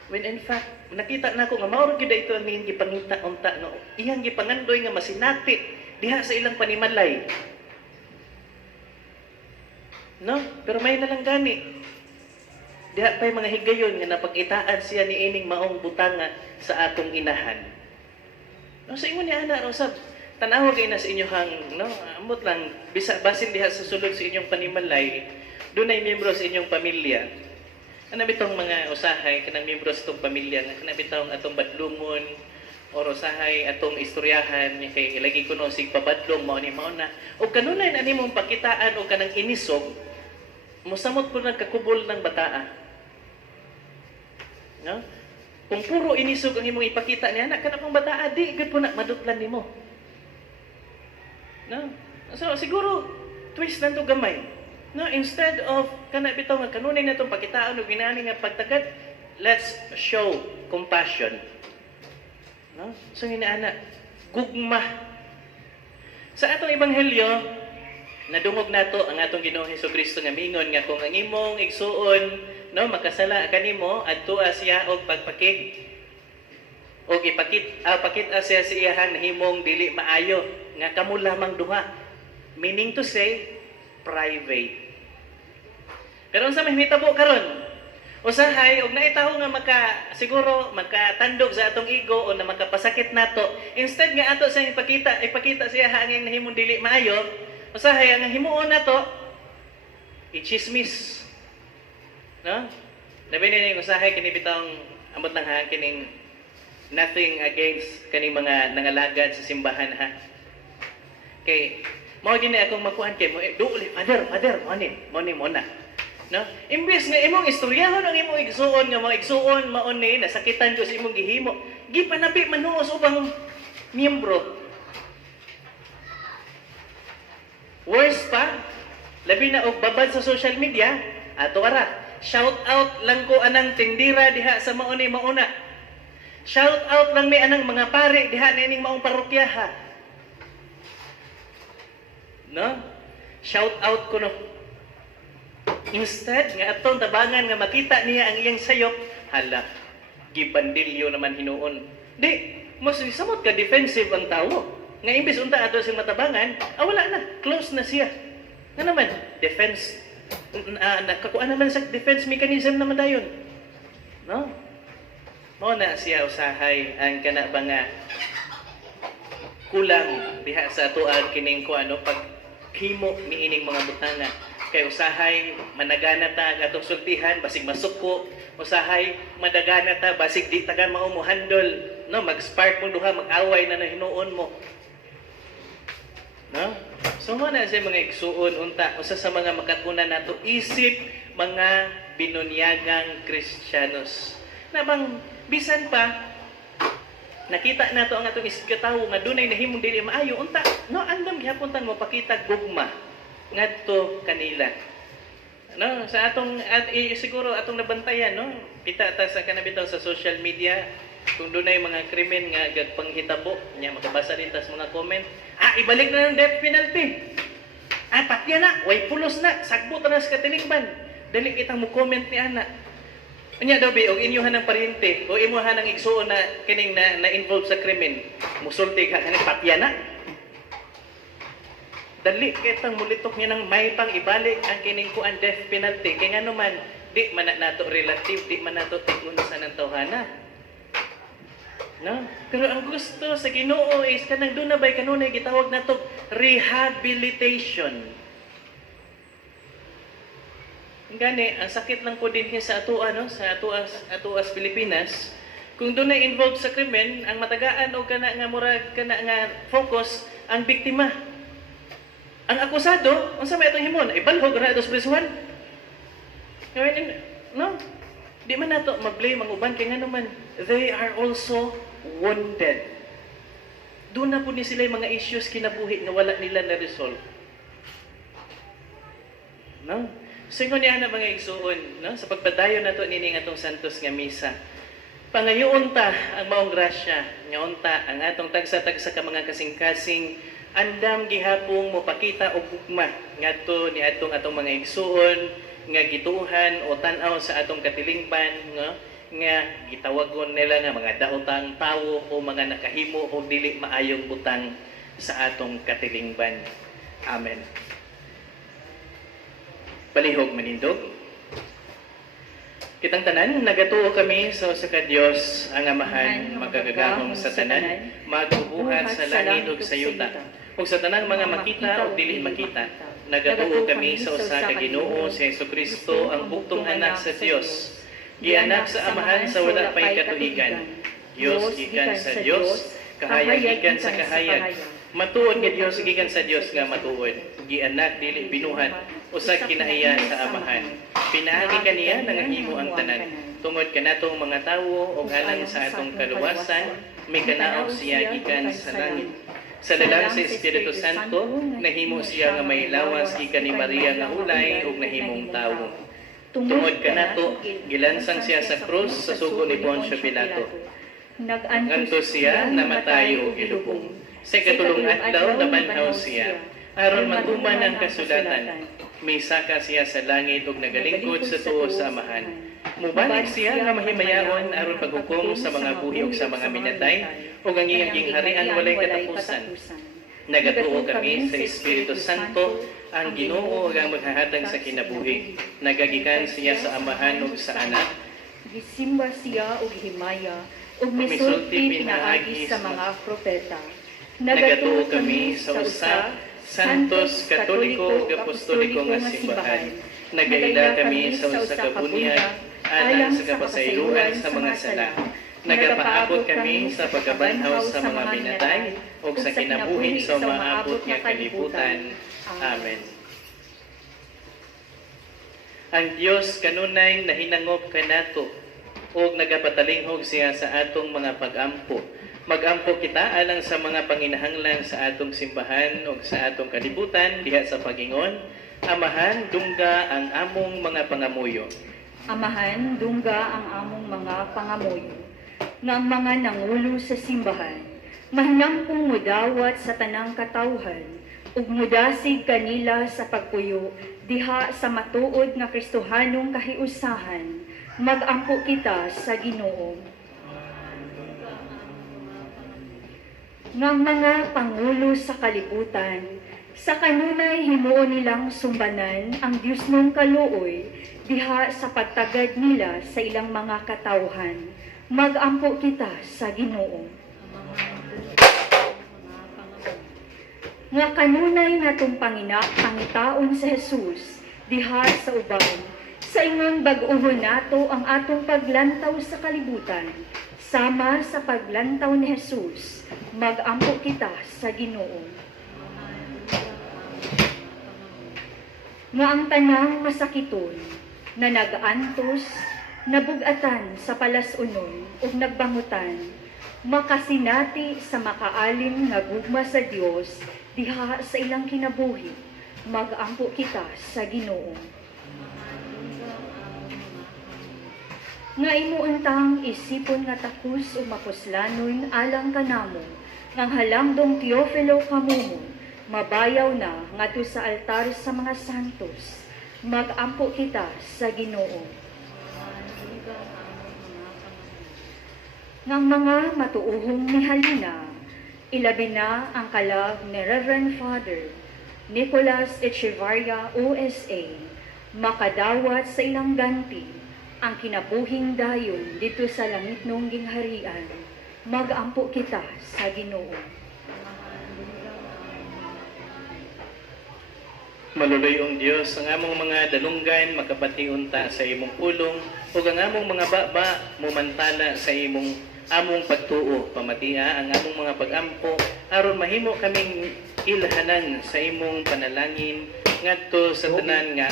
When in fact, nakita na ko nga mao gyud ito ang iyang gipangita unta no. Iyang gipangandoy nga masinati diha sa ilang panimalay. No? Pero may na lang gani. Diha pa'y mga higayon nga napagitaan siya ni ining maong butanga sa atong inahan. No, sa ingon ni ana Rosab, tanaw kay na sa inyohang no, amot lang basin diha sa sulod sa inyong panimalay, dunay miyembro sa inyong pamilya. Ana bitong mga usahay kanang miyembro sa itong pamilya nga kana bitong atong badlungon o usahay atong istoryahan ni kay lagi kuno sig pabadlong mao ni mao na o kanunay na nimong pakitaan o kanang inisog mosamot ko nagkakubol ng bataa. No? Kung puro inisog ang imong ipakita niya, anak ka na pang bata, di gud po na madutlan nimo. No? So siguro twist na to gamay. No, instead of kana bitaw nga kanunay natong pakitaan og ginani nga pagtagad, let's show compassion. No? So hinaana gugma. Sa atong ebanghelyo, nadungog nato ang atong Ginoong Hesukristo nga mingon nga kung ang imong igsuon no makasala kanimo adto siya og pagpakig og pakita siya sa iyang nahimong dili maayo nga kamo lamang duha, meaning to say private. Pero unsa may hitabo karon usahay og naitaho nga siguro makatandog sa atong ego o na makapasakit nato, instead nga ato sa ipakita siya ang iyang nahimong dili maayo, usahay ang himuon nato i-chismis. No? Labi na usahay kini bitang ambot lang ha kining nothing against kaning mga nangalagad sa simbahan ha. Kay mao gini akong makuan kay mo duuli father mo na. No? Imbes nga imong istoryahon ang imong igsuon nga mao igsuon mao ni nasakitan ko sa imong gihimo, gipanapi manuos ubang miyembro. Worse pa, labi na og babad sa social media, ato ara shout out lang ko anang tindira diha sa mauni mauna. Shout out lang mi anang mga pare diha nining maong parokyaha. No? Shout out ko no. Instead nga atong tabangan nga makita niya ang iyang sayop, hala, gibandilyo naman hinuon. Di, mas samot ka defensive ang tao. Nga imbis unta ato sing matabangan, wala na, close na siya. Nga naman, defense nakakuha naman sa defense mechanism naman dayon. No? Mao na siya usahay ang kana ba nga kulang diha sa atuan kining kuano paghimo niining mga butanga. Kay usahay managana ta atong sultihan basig masuko, usahay madagana ta basig di tagan mao mo handle, no? Mag-spark mo duha, mag-away na hinuon mo. No? So mo na sa mga igsuon unta usa sa mga makatuna nato isip mga binunyagang Kristiyanos. Na bang bisan pa nakita nato ang atong isip katawo nga dunay nahimong dili maayo unta no andam gihapuntan mo pakita gugma ngadto kanila. No, sa atong siguro atong nabantayan no, kita ta sa kanabitaw sa social media kung dunay mga krimen nga gagpanghitabo nya makabasa din ta sa mga comment. Ibalik na ng death penalty. Patya na, way pulos na, sagbot na sa katilingban. Dali kitang mo comment ni ana. Anya daw bi og inyuhan ng paryente o imuhan ng igsuon na kining na involved sa krimen. Musulti ka kaning patya na. Dali kitang mulitok niya ng may pang ibalik ang kining kuan death penalty. Kaya nga naman, di man nato relative, di man nato tingon sa nang tawhana. No? Pero ang gusto sa Ginoo is kanang doon na ba'y kanunay gitawag na to rehabilitation. Gani, ang sakit lang po din sa atua, no? Sa atuas Pilipinas. Kung doon na involved sa krimen, ang matagaan o kana nga murag kana nga focus ang biktima. Ang akusado, unsa may itong himon? Ibalhog na ito sa prisuhan. No? Di man nato mag-blame ang uban kay nga naman they are also wounded. Doon na po ni sila yung mga issues kinabuhi na wala nila na-resolve. No? Singon niya na mga igsuon, no? Sa pagpadayon nato nining atong santos nga misa. Pangayoon ta ang maong grasya, nga unta ang atong tagsa-tagsa ka mga kasing-kasing andam gihapong mopakita og ugma ngadto ni atong mga igsuon nga gituhan o tan-aw sa atong katilingban nga gitawagon nila nga mga daotang tawo o mga nakahimo o dili maayong butang sa atong katilingban. Amen. Palihog manindog. Kitang tanan, nagatuo kami sa usa ka Dios ang Amahan, magagagahom sa tanan, magbubuhat sa langit ug sa yuta, ug sa tanang mga makita ug dili makita. Nagatuo kami sa usa ka Ginoo si Jesucristo, ang buktong anak sa Dios. Gianak sa Amahan sa wala pay katuigan. Dios gikan sa Dios, kahayag gikan sa kahayag. Matuod nga Dios gikan sa Dios nga matuod. Gianak dili binuhat, usag kinaiya sa Amahan. Pinaagi kaniya nangahimo ang tanan. Tungod kanatong mga tawo o alang sa atong kaluwasan, may kanaog siya gikan sa langit. Sa dalang sa Espiritu Santo, nahimo siya nga may lawas gikan ni Maria nga hulay ug nahimong tawo. Tungod kanato, gilansang siya sa krus sa sugo ni Poncio Pilato. Nganto siya namatay ug gilubong. Sa katulong adlaw nabanhaw siya. Aron matuman ang kasulatan, may saka siya sa langit ug nagalingkod sa tuo sa Amahan. Mubalik siya nga mahimayaon aron paghukom sa mga buhi ug sa mga minatay ug ang iyang gingharian walay katapusan. Nagatuo kami sa Espiritu Santo, ang Ginoo ug ang maghahatag sa kinabuhi. Nagagikan siya sa Amahan ug sa Anak. Gisimba siya og himaya ug misulti pinaagi sa mga propeta. Nagatuo kami sa usa Santos, Katoliko, ug Apostoliko nga simbahan. Nagaila kami sa usa ka bunyag alang sa kapasayloan sa mga sala. Nagapaabot kami sa pagkabanhaw sa mga minatay ug sa kinabuhi sa maabot nga kalibutan. Amen. Ang Dios kanunay nahinangop kanato ug nagapatalinghog siya sa atong mga pag-ampo. Mag-ampo kita alang sa mga panginahanglan sa atong simbahan o sa atong kalibutan diha sa Pagingon. Amahan, dungga ang among mga pangamuyo. Amahan, dungga ang among mga pangamuyo. Nga ang mga nangulo sa simbahan, mahinampong mudawat sa tanang katawhan, ug mudasig kanila sa pagpuyo diha sa matuod nga Kristohanong kahiusahan. Mag-ampo kita sa Ginoo. Ng mga pangulo sa kalibutan, sa kanunay himuon nilang sumbanan ang Dios ng kaluoy diha sa pagtagad nila sa ilang mga katawhan. Mag-ampo kita sa Ginoo. Nga kanunay natong pangitaon sa Jesus diha sa uban, sa ingon bag-uhon nato ang atong paglantaw sa kalibutan, sama sa paglantaw ni Jesus, mag-ampo kita sa Ginoo. Nga ang tanang masakiton, na nag-antos, nabugatan sa palasunon ug nagbangutan, makasinati sa makaalim nga gugma sa Dios diha sa ilang kinabuhi, mag-ampo kita sa Ginoo. Nga imuuntang isipon nga takus o mapuslanon alang kanamo, ngang halangdong Teofilo kamumo, mabayaw na ngadto sa altar sa mga santos, mag-ampo kita sa Ginoo. Ngang mga matuuhong ni Halina, ilabi na ang kalag ni Reverend Father Nicolas Echevarria, OSA, makadawat sa ilang ganti, ang kinabuhing dayon dito sa langit nung gingharian, mag-ampo kita sa Ginoo. Maluluyong Dios, ang among mga dalunggan makapatiunta sa imong pulong ug ang among mga baba mumantala sa among pagtuo, pamatia ang among mga pag-ampo aron mahimo kaming ilhanan sa imong panalangin ngadto sa tanan nga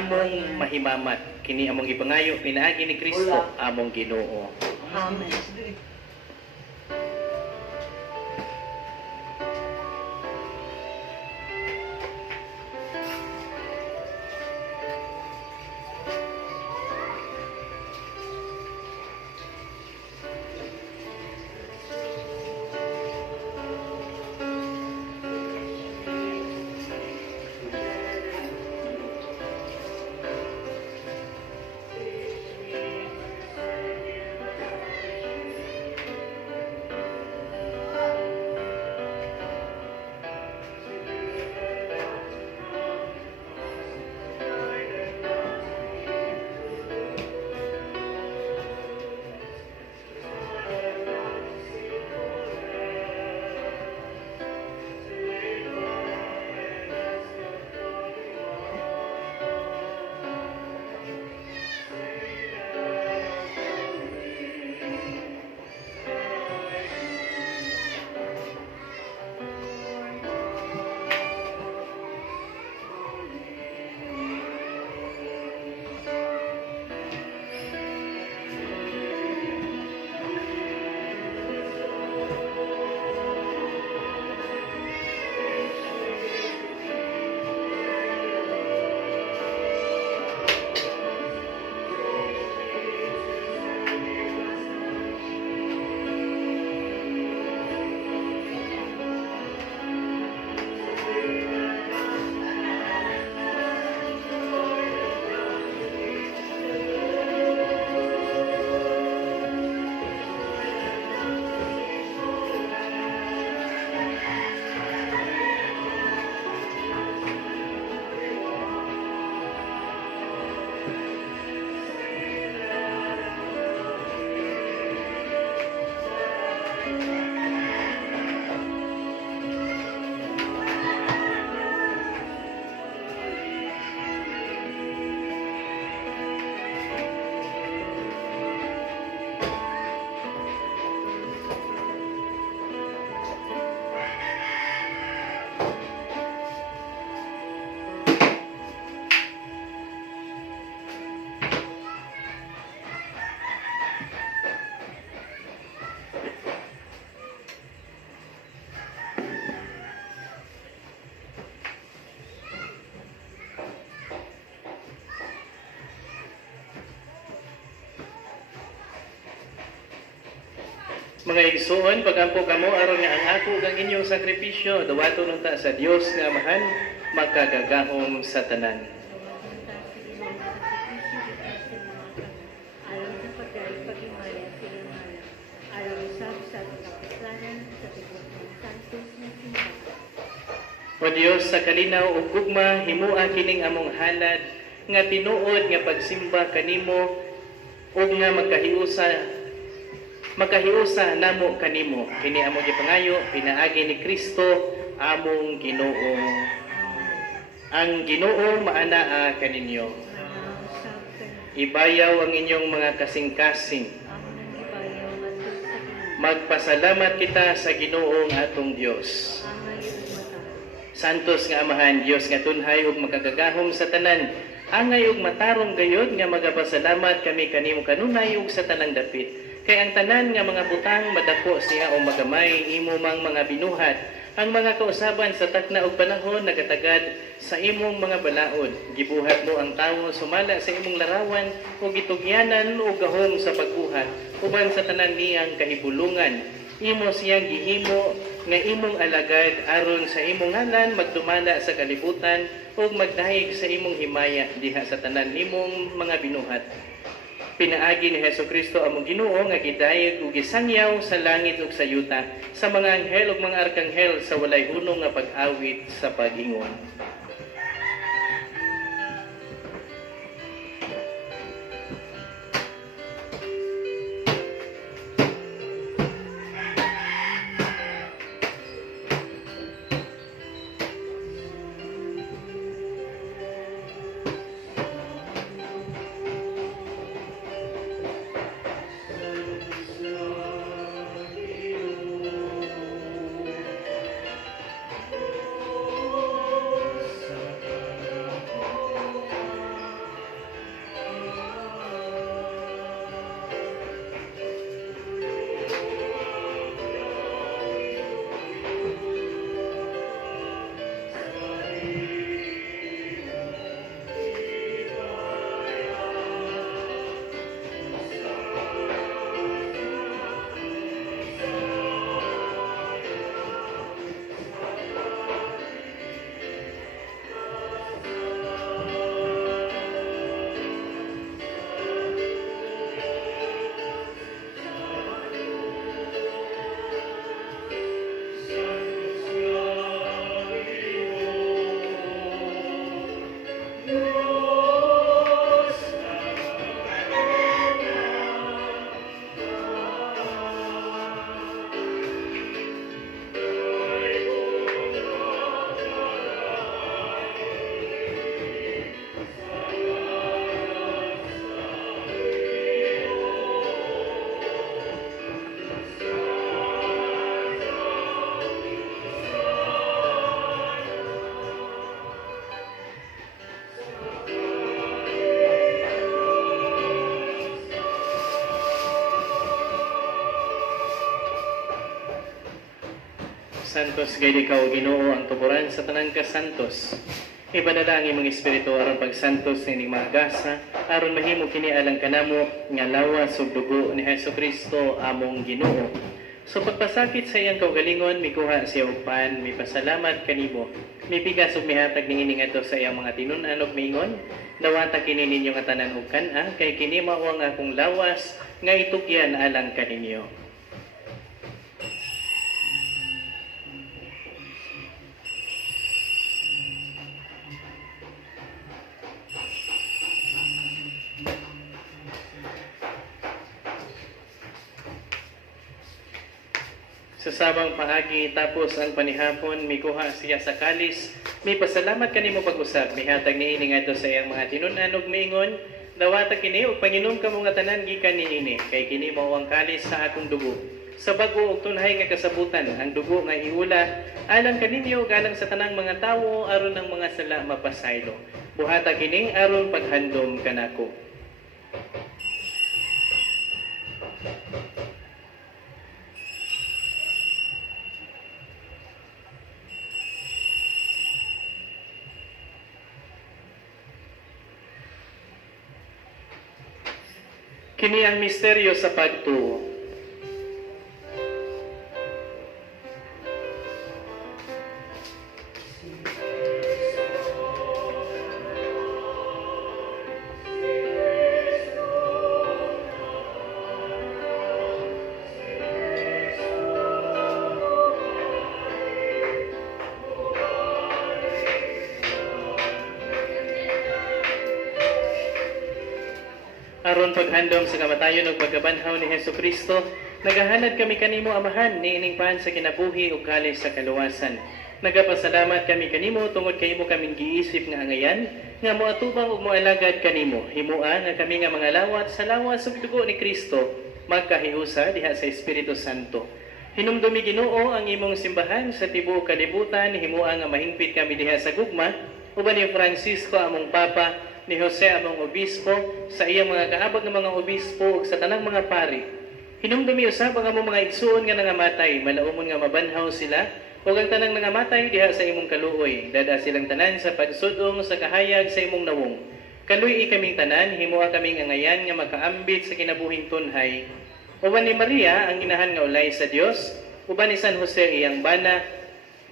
among mahimamat. Kini among ipangayo pinaagi ni Kristo among Ginoo. Amen. Mga igsoon, pagampo kamo aron nga ang ako kang inyong sakripisyo dawato nunta sa Dios nga Amahan magkagagahom sa tanan. Alam sa pagdali pag-imaya sa iyong halak. Alam sa kapaslanan sa tibok ng santos na simbahan. O Dios sa kalinaw ug gugma himua kining among halad nga tinuod nga pagsimba kanimo ug nga makahiusa namo kanimo kini among gipangayo pinaagi ni Kristo among Ginoo. Ang Ginoo maanaa kaninyo. Ibayaw ang inyong mga kasing-kasing. Magpasalamat kita sa Ginoo nga atong Dios. Santos nga Amahan, Dios nga tunhay ug makagagahom sa tanan, angay ug matarong gayod nga magapasalamat kami kanimo kanunay ug sa tanang dapit. Kay ang tanan nga mga butang madako siya o magamay imo mang mga binuhat, ang mga kausaban sa takna ug panahon nagatagad sa imong mga balaod. Gibuhat mo ang tawo sumala sa imong larawan ug gitugyanan ug gahom sa pagbuhat uban sa tanan niyang kahibulungan. Imo siyang gihimo nga imong alagad aron sa imong ngalan magdumala sa kalibutan ug magdahig sa imong himaya diha sa tanan nimong mga binuhat. Pinaagi ni Hesukristo among Ginoo nga gidayeg ug gisangyaw sa langit ug sa yuta sa mga anghel ug mga arkanghel sa walay hunong nga pag-awit sa pag-ingon. Santos kay ikaw Ginoo ang tuburan sa tanan ka santos. Ipadala ang imong espiritu aron pagsantos sa ining magasa aron mahimo kini alang kanamo nga lawas ug dugo ni Hesukristo among Ginoo. So pagpasakit sa iyang kaugalingon mikuha siya og pan, mipasalamat kanimo. Mipigas ug mihatag niini ngadto sa iyang mga tinun-an ug miingon, dawata kini ninyo nga tanan ug kan-a kay kini mao ang akong lawas nga itugyan alang kaninyo. Sa sabang paagi tapos ang panihapon mikuha siya sa kalis, may pasalamat kanimo pag-usab, mihatag niini ngadto sa iyang mga tinun-an ug miingon, dawata kini ug panginom kamo nga tanan gikan niini, kay kini mao ang kalis sa akong dugo. Sa bago ug tunhay nga kasabutan, ang dugo nga iula alang kaninyo galang sa tanang mga tawo aron ang mga sala mapasaylo. Buhata kini aron paghandom kanako. Kini ang misteryo sa pagtuo. Aron paghandom sa kamatayon ug pagkabanhaw ni Hesus Kristo, nagahanad kami kanimo amahan niining pan sa kinabuhi ug kalis sa kaluwasan. Nagapasalamat kami kanimo tungod kay imo kaming giisip nga angayan nga moatubang ug moalagad kanimo. Himoa nga kami nga mga lawat sa lawas ug dugo ni Kristo magkahiusa diha sa Espiritu Santo. Hinumdumi Ginoo ang imong simbahan sa tibuok kalibutan. Himoa nga mahingpit kami diha sa gugma uban ni Francisco among Papa, ni Jose among obispo, sa iyang mga kaabag nga mga obispo ug sa tanang mga pari. Hinumdumi usab ang among mga igsuon nga nangamatay, malaumon nga mabanhaw sila ug ang tanang nangamatay diha sa imong kaluoy. Dada silang tanan sa pagsudong sa kahayag sa imong nawong. Kaluy kaming tanan, himoa kaming angayan nga makaambit sa kinabuhing tunhay. Uban ni Maria ang inahan nga ulay sa Dios, uban ni San Jose iyang bana,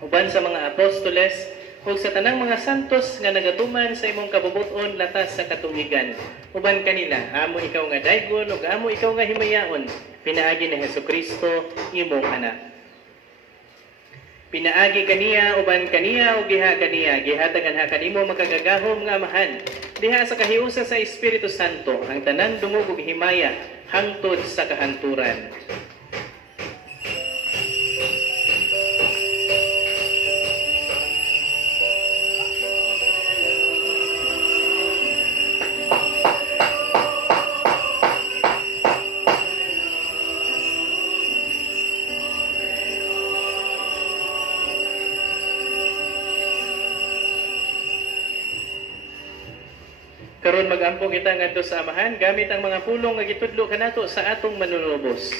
uban sa mga apostoles ug sa tanang mga santos nga nagatuman sa imong kabubuton latas sa katuigan. Uban kanila, amo ikaw nga daygon ug amo ikaw nga himayaon, pinaagi ni Hesukristo imong anak. Pinaagi kaniya uban kaniya ug giha kaniya, gihatagan ha kanimo makagagahom nga amahan diha sa kahiusa sa Espiritu Santo, ang tanan dungog ug himaya hangtod sa kahanturan. Karon mag-ampo kita ngadto sa amahan gamit ang mga pulong nga gitudlo kanato sa atong manunubos.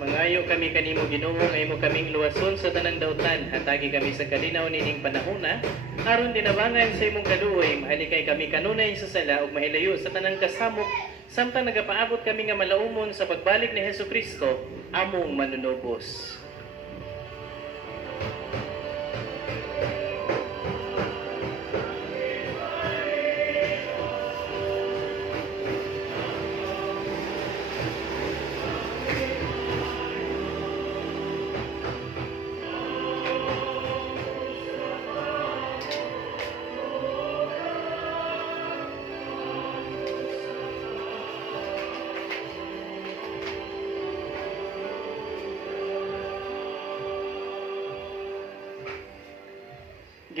Mangayo kami kanimo Ginoo nga imo kaming luwason sa tanang dautan, hatagi kami sa kalinaw nining panahona, aron dinabangan sa imong kaluoy, mahalikay kami kanunay sa sala ug mahilayo sa tanang kasamok, samtang nagapaabot kami nga malaumon sa pagbalik ni Hesukristo, among manunubos.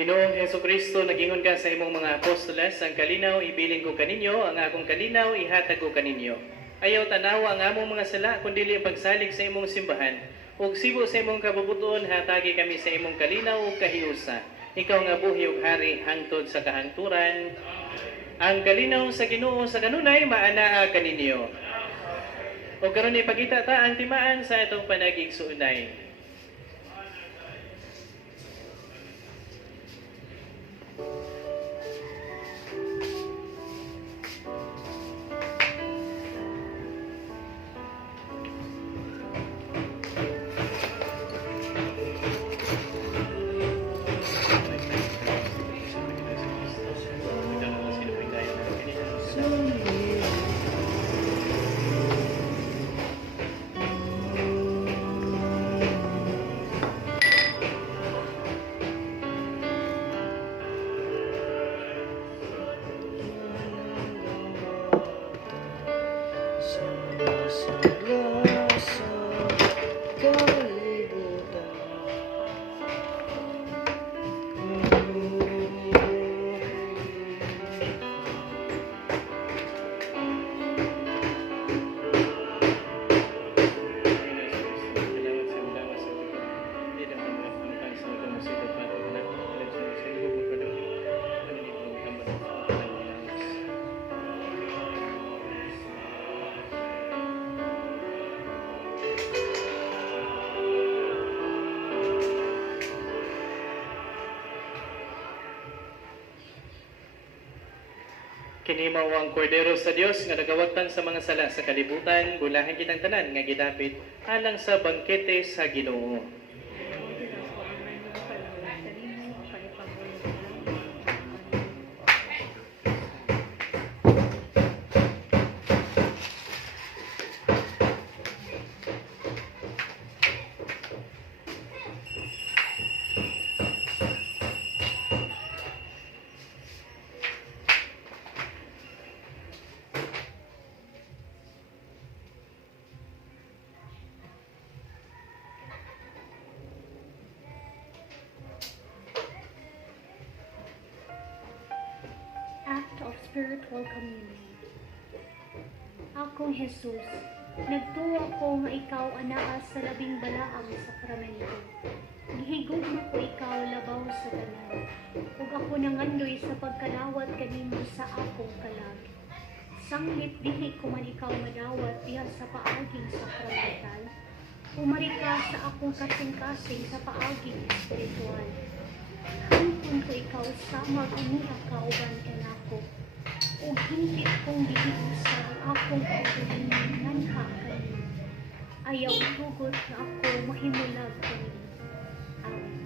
Ginoong Heso Kristo, nagingon ka sa imong mga apostolas, ang kalinaw ibilin ko kaninyo, ang akong kalinaw ihatag ko kaninyo. Ayaw tanawa ang among mga sala, kundi ang pagsalig sa imong simbahan. Ug sibo sa imong kabubuton, hatagi kami sa imong kalinaw ug kahiusa. Ikaw nga buhi ug hari hangtod sa kahangturan. Ang kalinaw sa Ginoo sa kanunay maanaa kaninyo. O karon ipakita ta ang timaan sa atong panagigsuunay. Kini mao ang kordero sa Dios nga nagawatan sa mga sala sa kalibutan, bulahan kitang tanan nga gidapit alang sa bangkete sa Ginoo. Act of Spiritual Communion. Akong Jesus, nagtuwa ko nga ikaw anaa sa labing balaang sakramento. Gihigog mo ko ikaw labaw sa tanan, ug ako nangandoy sa pagkalawat kanimo sa akong kalag. Sanglit dili ko man ikaw madawat diha sa paaging sakramental. Umari ka sa akong kasing-kasing sa paaging espiritual. Hangtod ko ikaw sama kaniya kauban kanako. O hingpit kong gihiusa ang akong kaugalingon nganha kanimo. Ayaw tugot na ako mahimulag kanimo. Amen.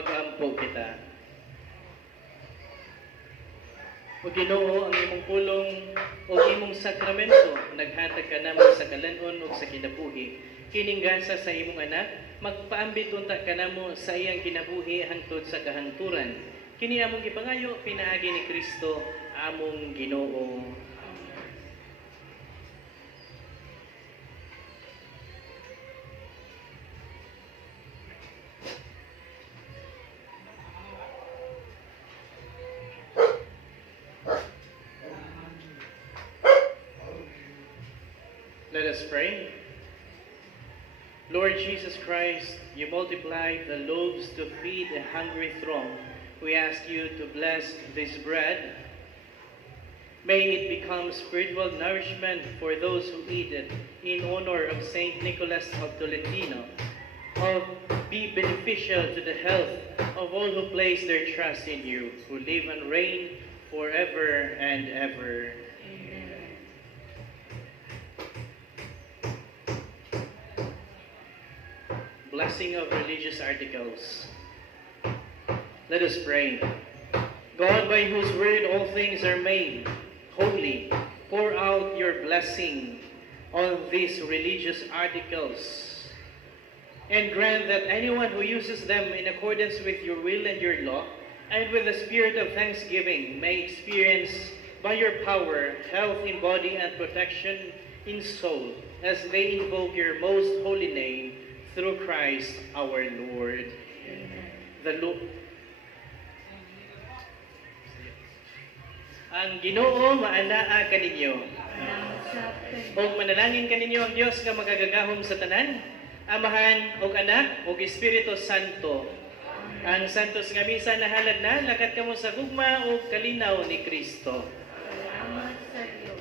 mag-ampo kita. O Ginoo, ang imong pulong o imong sakramento, naghatag ka namo sa kalanon o sa kinabuhi. Kininggasa sa imong anak, magpaambit unta ka namo sa iyang kinabuhi hangtod sa kahangturan. Kini among gipangayo, pinaagi ni Kristo, among Ginoo. Let us pray. Lord Jesus Christ, you multiplied the loaves to feed a hungry throng. We ask you to bless this bread. May it become spiritual nourishment for those who eat it in honor of Saint Nicholas of Tolentino. Be beneficial to the health of all who place their trust in you, who live and reign forever and ever. Blessing of religious articles. Let us pray. God, by whose word all things are made holy, pour out your blessing on these religious articles, and grant that anyone who uses them in accordance with your will and your law, and with the spirit of thanksgiving, may experience by your power health in body and protection in soul, as they invoke your most holy name, through Christ our Lord. Ang Ginoo maanaa kaninyo. Og manalangin kaninyo ang Dios nga magagagahom sa tanan, Amahan og Anak og Espiritu Santo. Ang santos nga misa nahalad na, lakat kamo sa gugma og kalinaw ni Kristo. Salamat sa Diyos.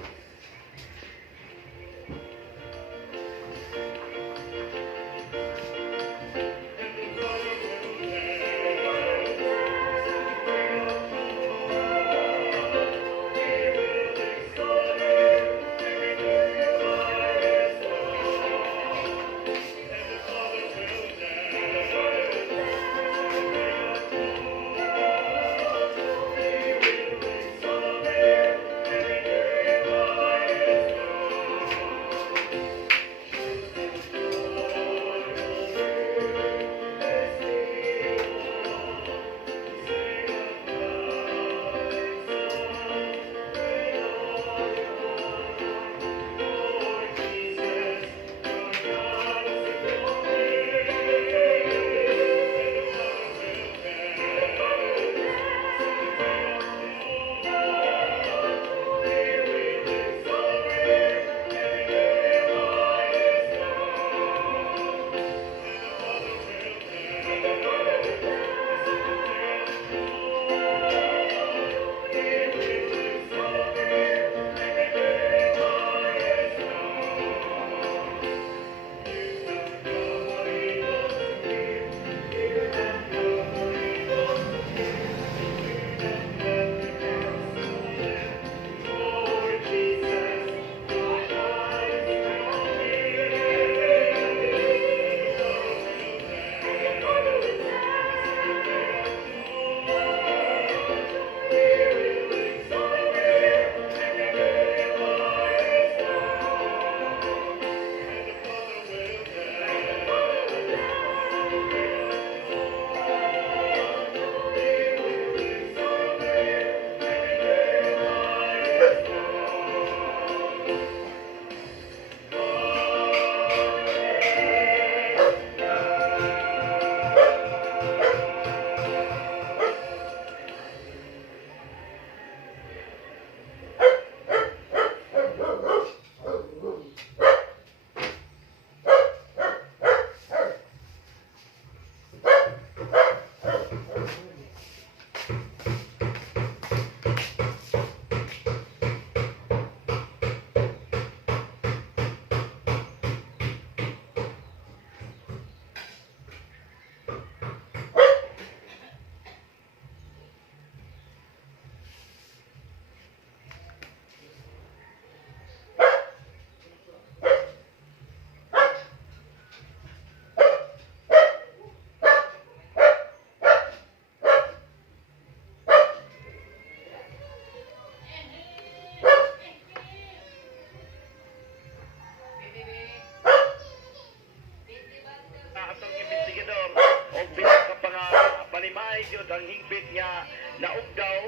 balay yun ang hingpit nga naugdaw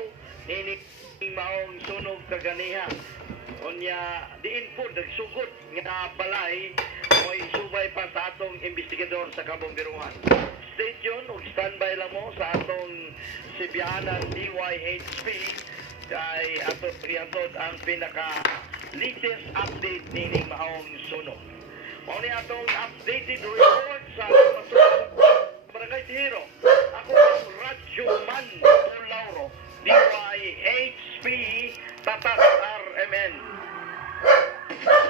ni maong sunog kaganiha. Unya diin po nagsugod nga balay mo'y subay pa sa atong investigador sa Kabong Biruhan. Stay tuned ug standby lang mo sa atong Sibianan DYHP kay ato priantod ang pinaka latest update nining maong sunog. Mao ni atong updated report sa Barangay Tihiro. Ako ang Radyo Man Lauro, DYHP Tatak RMN.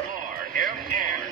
RMR